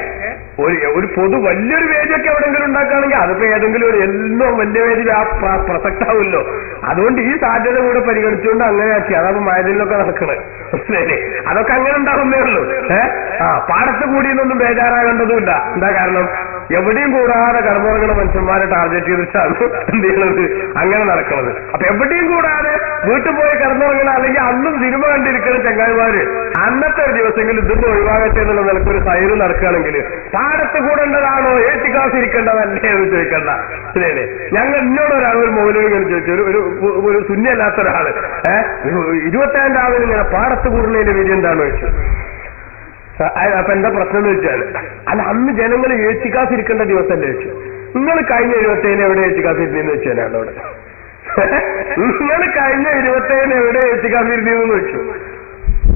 ഒരു പൊതു വലിയൊരു വേദിയൊക്കെ എവിടെയെങ്കിലും ഉണ്ടാക്കുകയാണെങ്കിൽ അതിപ്പോ ഏതെങ്കിലും ഒരു എല്ലാം വലിയ വേദി പ്രസക്താവുമല്ലോ. അതുകൊണ്ട് ഈ സാധ്യത കൂടെ പരിഗണിച്ചുകൊണ്ട് അങ്ങനെ ആക്കി. അതാണ് മഴയിലൊക്കെ നടക്കണത്. മനസ്സിലായില്ലേ? അതൊക്കെ അങ്ങനെ ഉണ്ടാകുന്നേ ഉള്ളൂ. പാടത്ത് കൂടിയെന്നൊന്നും ബേജാറാകേണ്ടതുമില്ല. എന്താ കാരണം? എവിടെയും കൂടാതെ കടന്നുറങ്ങുന്ന മനുഷ്യന്മാരെ ടാർഗറ്റ് ചെയ്തിട്ടാണ് എന്ത് ചെയ്യുന്നത്, അങ്ങനെ നടക്കുന്നത്. അപ്പൊ എവിടെയും കൂടാതെ വീട്ടിൽ പോയി കിടന്നുറങ്ങണ അല്ലെങ്കിൽ അന്നും സിനിമ കണ്ടിരിക്കുന്ന ചങ്ങായിമാര് അന്നത്തെ ഒരു ദിവസമെങ്കിലും ഇതൊന്നും ഒഴിവാകട്ടെ എന്നുള്ള നിലക്കൊരു സൈറ് നടക്കുകയാണെങ്കിൽ പാടത്ത് കൂടേണ്ടതാണോ ഏറ്റിക്കാസ് ഇരിക്കേണ്ടതല്ലേ എന്ന് ചോദിക്കണ്ട. ശരിയല്ലേ? എന്നോട് ഒരാൾ ഒരു മൗലവികൾ ചോദിച്ചു, ഒരു ശൂന്യല്ലാത്ത ഒരാള് 25 രാവിലെ ഇങ്ങനെ പാടത്ത് കൂടുന്നതിന്റെ വിധി എന്താണെന്ന് ചോദിച്ചു. അപ്പൊ എന്താ പ്രശ്നം എന്ന് വെച്ചാൽ, അല്ല അന്ന് ജനങ്ങൾ ഏച്ചിക്കാസ് ഇരിക്കേണ്ട ദിവസമല്ലേ വെച്ചു. നിങ്ങൾ കഴിഞ്ഞ 27 എവിടെ ഏച്ചിക്കാസ് ഇരുന്നെന്ന് വെച്ചാൽ അവിടെ നിങ്ങൾ കഴിഞ്ഞ 27 എവിടെ ഏച്ചിക്കാസ് ഇരുന്നെന്ന് വെച്ചു.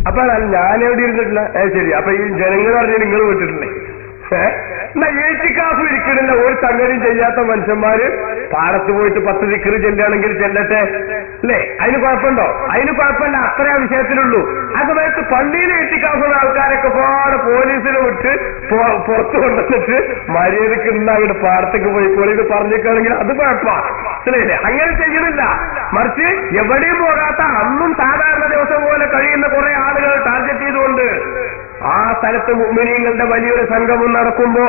അപ്പൊ ഞാൻ എവിടെ ഇരുന്നിട്ടില്ല. ശരി, അപ്പൊ ഈ ജനങ്ങൾ പറഞ്ഞാൽ നിങ്ങൾ വിട്ടിട്ടില്ലേ? എന്നാ ഏച്ചിക്കാസ് ഇരിക്കണില്ല ഒരു സംഗതിയും ചെയ്യാത്ത മനുഷ്യന്മാര് പാടത്ത് പോയിട്ട് 10 ദിക്റ് ചെല്ലുകയാണെങ്കിൽ ചെല്ലട്ടെ അല്ലേ? അതിന് കുഴപ്പമുണ്ടോ? അതിന് കുഴപ്പമില്ല, അത്രേ ആ വിഷയത്തിലുള്ളൂ. ആ സമയത്ത് പള്ളിയിൽ ഏച്ചിക്കാസുള്ള ആൾക്കാരൊക്കെ പാടെ പോലീസിനെ വിട്ട് പുറത്തു കൊണ്ടുവന്നിട്ട് മര്യാദക്ക് ഇന്നങ്ങോട്ട് പാടത്തേക്ക് പോയിക്കോളി ഇത് പറഞ്ഞിരിക്കുകയാണെങ്കിൽ അത് കുഴപ്പമാണ്. മനസ്സിലായില്ലേ? അങ്ങനെ ചെയ്യണില്ല. മറിച്ച് എവിടെയും പോകാത്ത അന്നും സാധാരണ ദിവസം പോലെ കഴിയുന്ന കുറെ ആളുകൾ ടാർഗറ്റ് ചെയ്തുകൊണ്ട് ആ സ്ഥലത്ത് മുഅ്മിനീങ്ങളുടെ വലിയൊരു സംഗമം നടക്കുമ്പോ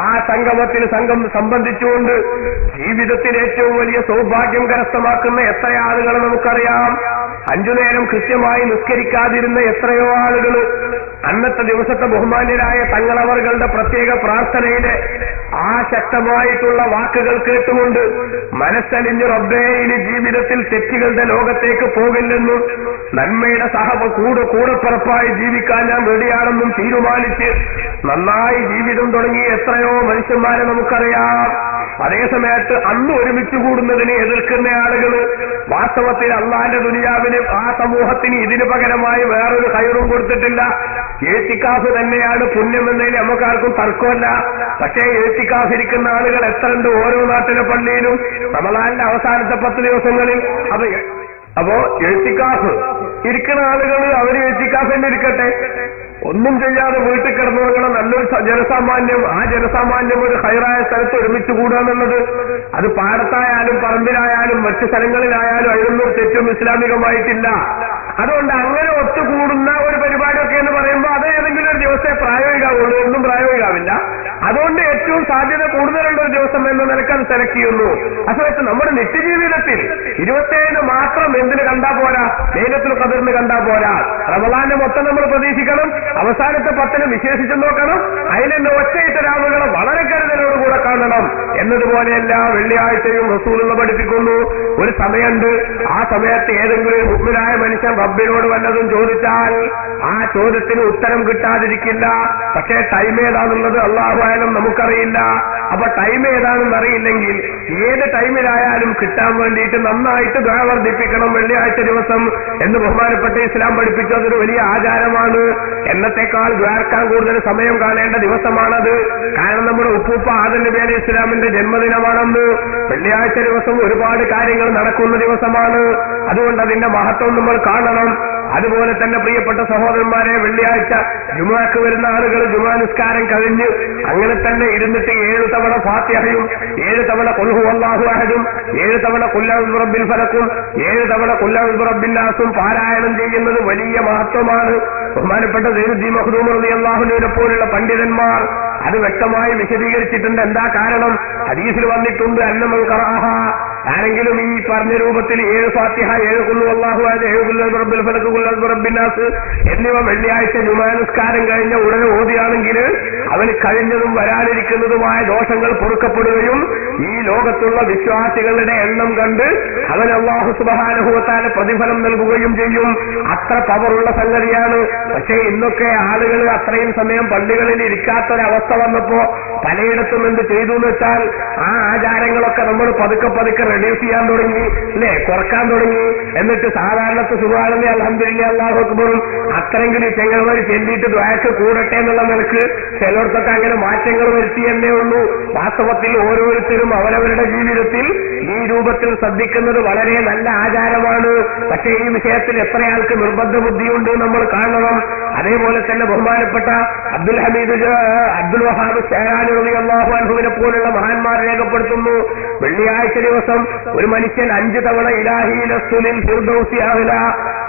ആ സംഗം സംബന്ധിച്ചുകൊണ്ട് ജീവിതത്തിൽ ഏറ്റവും വലിയ സൗഭാഗ്യം കരസ്ഥമാക്കുന്ന എത്ര ആളുകൾ നമുക്കറിയാം. 5 നേരം കൃത്യമായി നിസ്കരിക്കാതിരുന്ന എത്രയോ ആളുകൾ അന്നത്തെ ദിവസത്തെ ബഹുമാന്യരായ തങ്ങളവറുകളുടെ പ്രത്യേക പ്രാർത്ഥനയിലെ ആ ശക്തമായിട്ടുള്ള വാക്കുകൾ കേട്ടുകൊണ്ട് മനസ്സലിഞ്ഞ് റബ്ബേ ഇനി ജീവിതത്തിൽ തെറ്റുകളുടെ ലോകത്തേക്ക് പോകില്ലെന്നും നന്മയുടെ കൂടപ്പിറപ്പായി ജീവിക്കാൻ ഞാൻ റെഡിയാണെന്നും തീരുമാനിച്ച് നന്നായി ജീവിതം തുടങ്ങിയ എത്രയോ മനുഷ്യന്മാരെ നമുക്കറിയാം. അതേസമയത്ത് അന്ന് ഒരുമിച്ച് കൂടുന്നതിനെ എതിർക്കുന്ന ആളുകൾ വാസ്തവത്തിൽ അള്ളാന്റെ ദുനിയാവിന് ആ സമൂഹത്തിന് ഇതിന് പകരമായി വേറൊരു ഹൈറും കൊടുത്തിട്ടില്ല. ഏത്തിക്കാഫ് തന്നെയാണ് പുണ്യമെന്നതിൽ നമുക്കാർക്കും തർക്കമല്ല. പക്ഷേ ഏത്തിക്കാഫ് ഇരിക്കുന്ന ആളുകൾ എത്രയുണ്ട് ഓരോ നാട്ടിലെ പള്ളിയിലും റമളാനിന്റെ അവസാനത്തെ 10 ദിവസങ്ങളിൽ. അപ്പോ ഏത്തിക്കാഫ് ഇരിക്കുന്ന ആളുകൾ അവര് ഏത്തിക്കാഫ് തന്നെ ഇരിക്കട്ടെ. ഒന്നും ചെയ്യാതെ വീട്ടിൽ കിടന്നുറങ്ങണം നല്ലൊരു ജനസാമാന്യം. ആ ജനസാമാന്യം ഒരു ഹൈറായ സ്ഥലത്ത് ഒരുമിച്ച് കൂടുക എന്നുള്ളത് അത് പാടത്തായാലും പറമ്പിലായാലും മറ്റു സ്ഥലങ്ങളിലായാലും അതിനൊന്നും തെറ്റും ഇസ്ലാമികമായിട്ടില്ല. അതുകൊണ്ട് അങ്ങനെ ഒത്തുകൂടുന്ന ഒരു പരിപാടിയൊക്കെ എന്ന് പറയുമ്പോൾ അത് ഏതെങ്കിലും ഒരു ദിവസമേ പ്രായോഗികമാവുള്ളൂ, ഒന്നും പ്രായോഗികമാവില്ല. അതുകൊണ്ട് ഏറ്റവും സാധ്യത കൂടുതലുള്ള ഒരു ദിവസം എന്ന നിലക്ക് അത് സെലക്ട് ചെയ്യുന്നു. അസമയത്ത് നമ്മുടെ നിത്യജീവിതത്തിൽ 27 മാത്രം എന്തിന് കണ്ടാ പോരാ, ലൈലത്തുൽ ഖദറിന് കണ്ടാ പോരാ. റമളാന്റെ മൊത്തം നമ്മൾ പ്രതീക്ഷിക്കണം, അവസാനത്തെ 10 വിശേഷിച്ചു നോക്കണം. അതിലെ ഒറ്റയിട്ട രാവുകളെ വളരെ കരുതലോടുകൂടെ കാണണം. എന്നതുപോലെയല്ല വെള്ളിയാഴ്ചയും റസൂലുള്ള പഠിപ്പിക്കുന്നു. ഒരു സമയമുണ്ട്, ആ സമയത്ത് ഏതെങ്കിലും ഒരു മുഅ്മിനായ മനുഷ്യൻ റബ്ബിനോട് വല്ലതും ചോദിച്ചാൽ ആ ചോദ്യത്തിന് ഉത്തരം കിട്ടാതിരിക്കില്ല. പക്ഷേ ടൈം ഏതാണെന്നുള്ളത് അല്ലാഹു ആയാലും നമുക്കറിയില്ല. അപ്പൊ ടൈം ഏതാണെന്ന് അറിയില്ലെങ്കിൽ ഏത് ടൈമിലായാലും കിട്ടാൻ വേണ്ടിയിട്ട് നന്നായിട്ട് ദുആ വർദ്ധിപ്പിക്കണം വെള്ളിയാഴ്ച ദിവസം എന്ന് ബഹുമാനപ്പെട്ട ഇസ്ലാം പഠിപ്പിച്ചു. അതൊരു വലിയ ആചാരമാണ്. എന്നത്തെക്കാൾ ദ്വാരക്കാൻ കൂടുതൽ സമയം കാണേണ്ട ദിവസമാണത്. കാരണം നമ്മുടെ ഉപ്പൂപ്പ ആദം നബി അലൈഹി ഇസ്ലാമിന്റെ ജന്മദിനമാണെന്ന്. വെള്ളിയാഴ്ച ദിവസം ഒരുപാട് കാര്യങ്ങൾ നടക്കുന്ന ദിവസമാണ്. അതുകൊണ്ട് അതിന്റെ മഹത്വം നമ്മൾ കാണണം. അതുപോലെ തന്നെ പ്രിയപ്പെട്ട സഹോദരന്മാരെ, വെള്ളിയാഴ്ച ജുമുഅക്ക് വരുന്ന ആളുകൾ ജുമുഅ നിസ്കാരം കഴിഞ്ഞ് അങ്ങനെ തന്നെ ഇരുന്നിട്ട് 7 തവണ ഫാത്തിഹയും 7 തവണ ഖുൽ ഹുവല്ലാഹു അഹദും 7 തവണ ഖുൽ അഊദു ബിറബ്ബിൽ ഫലക്കും 7 തവണ ഖുൽ അഊദു ബിറബ്ബിൻ നാസും പാരായണം ചെയ്യുന്നത് വലിയ മഹത്വമാണ്. ബഹുമാനപ്പെട്ട സയ്യിദുദ്ദീൻ മഖ്ദൂം റളിയല്ലാഹു അൻഹുവിനെ പോലുള്ള പണ്ഡിതന്മാർ അത് വ്യക്തമായി വിശദീകരിച്ചിട്ടുണ്ട്. എന്താ കാരണം? ഹദീസിൽ വന്നിട്ടുണ്ട്, അന്നമൻ ഖറഅഹ, ആരെങ്കിലും ഈ പറഞ്ഞ രൂപത്തിൽ 7 ഫാത്തിഹ 7 ഖുൽ ഹുവല്ലാഹു അഹദ് 7 ഖുൽ അഊദു ബിറബ്ബിൽ ഫലക് ഖുൽ അഊദു ബിറബ്ബിൻ നാസ് എന്നിവ വെള്ളിയാഴ്ച ജുമുഅ നിസ്കാരം കഴിഞ്ഞ ഉടനെ ഓതിയാണെങ്കിൽ അവന് കഴിഞ്ഞതും വരാനിരിക്കുന്നതുമായ ദോഷങ്ങൾ പൊറുക്കപ്പെടുകയും ഈ ലോകത്തുള്ള വിശ്വാസികളുടെ എണ്ണം കണ്ട് അവൻ അല്ലാഹു സുബ്ഹാനഹു വ തആല പ്രതിഫലം നൽകുകയും ചെയ്യും. അത്ര പവറുള്ള സംഗതിയാണ്. പക്ഷേ ഇന്നൊക്കെ ആളുകൾ അത്രയും സമയം പള്ളികളിൽ ഇരിക്കാത്തൊരവസ്ഥ വന്നപ്പോ പലയിടത്തും എന്ത് ചെയ്തു എന്ന് വെച്ചാൽ ആ ആചാരങ്ങളൊക്കെ നമ്മൾ പതുക്കെ പതുക്കെ റെഡ്യൂസ് ചെയ്യാൻ തുടങ്ങി, അല്ലെ, കുറക്കാൻ തുടങ്ങി. എന്നിട്ട് സാധാരണത്തെ സുബ്ഹാനല്ലാഹി അൽഹംദുലില്ലാഹി അല്ലാഹു അക്ബറും അത്രയെങ്കിലും ചെങ്ങന്മാർ ചെല്ലിയിട്ട് ദ്വാക്ക് കൂടട്ടെ എന്നുള്ള നിലക്ക് ചിലർക്കൊക്കെ അങ്ങനെ മാറ്റങ്ങൾ വരുത്തിയെന്നേ ഉള്ളൂ. വാസ്തവത്തിൽ ഓരോരുത്തരും അവരവരുടെ ജീവിതത്തിൽ ഈ രൂപത്തിൽ ശ്രദ്ധിക്കുന്നത് വളരെ നല്ല ആചാരമാണ്. പക്ഷേ ഈ വിഷയത്തിൽ എത്രയാൾക്ക് നിർബന്ധ ബുദ്ധിയുണ്ട് നമ്മൾ കാണണം. അതേപോലെ തന്നെ ബഹുമാനപ്പെട്ട അബ്ദുൽ വഹാബ് ശഹ്റാനി റളിയല്ലാഹു അൻഹുവിനെ പോലുള്ള മഹാന്മാർ രേഖപ്പെടുത്തുന്നു, വെള്ളിയാഴ്ച ദിവസം ഒരു മനുഷ്യൻ 5 തവണ ഇലാഹി ലസ്തുലിൽ ഫിർദൗസി അഹ്ല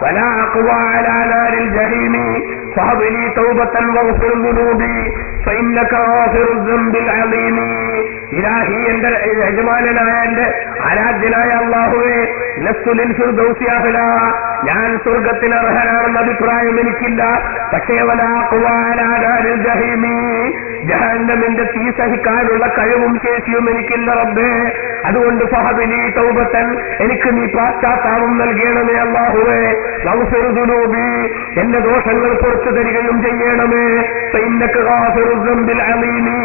വലാ അഖ്വാ അലാ നാരിൽ ജഹീമി ഫഹബലി തൗബതൻ വഗ്ഫിർ ദുനൂബി ഫഇന്നക ഗാഫിറുൽ ദംബിൽ അലീമി. ഇലാഹി, എന്റെ യജമാനനായ എന്റെ ആരാധ്യനായ അല്ലാഹുവേ, ലസ്തുലിൽ ഫിർദൗസി അഹ്ല, ഞാൻ സ്വർഗത്തിന് അർഹനാണെന്ന അഭിപ്രായം എനിക്കില്ല. പക്ഷേ വലാ അഖ്വാ അലാ നാരിൽ ജഹീമി, ജഹന്നമിന്റെ തീ സഹിക്കാനുള്ള കഴിവും ശേഷിയും എനിക്കില്ല റബ്ബേ. അതുകൊണ്ട് ഫഹബിനി തൗബതൻ, എനിക്ക് നീ പശ്ചാത്താപം നൽകണമേ അല്ലാഹുവേ. വഗ്ഫിർ ദുനൂബി, എന്റെ ദോഷങ്ങൾ പുറത്തു തരികയും ചെയ്യണമേ. ഫഇന്നക ഗാഫിറുൽ ദംബിൽ അലീമി,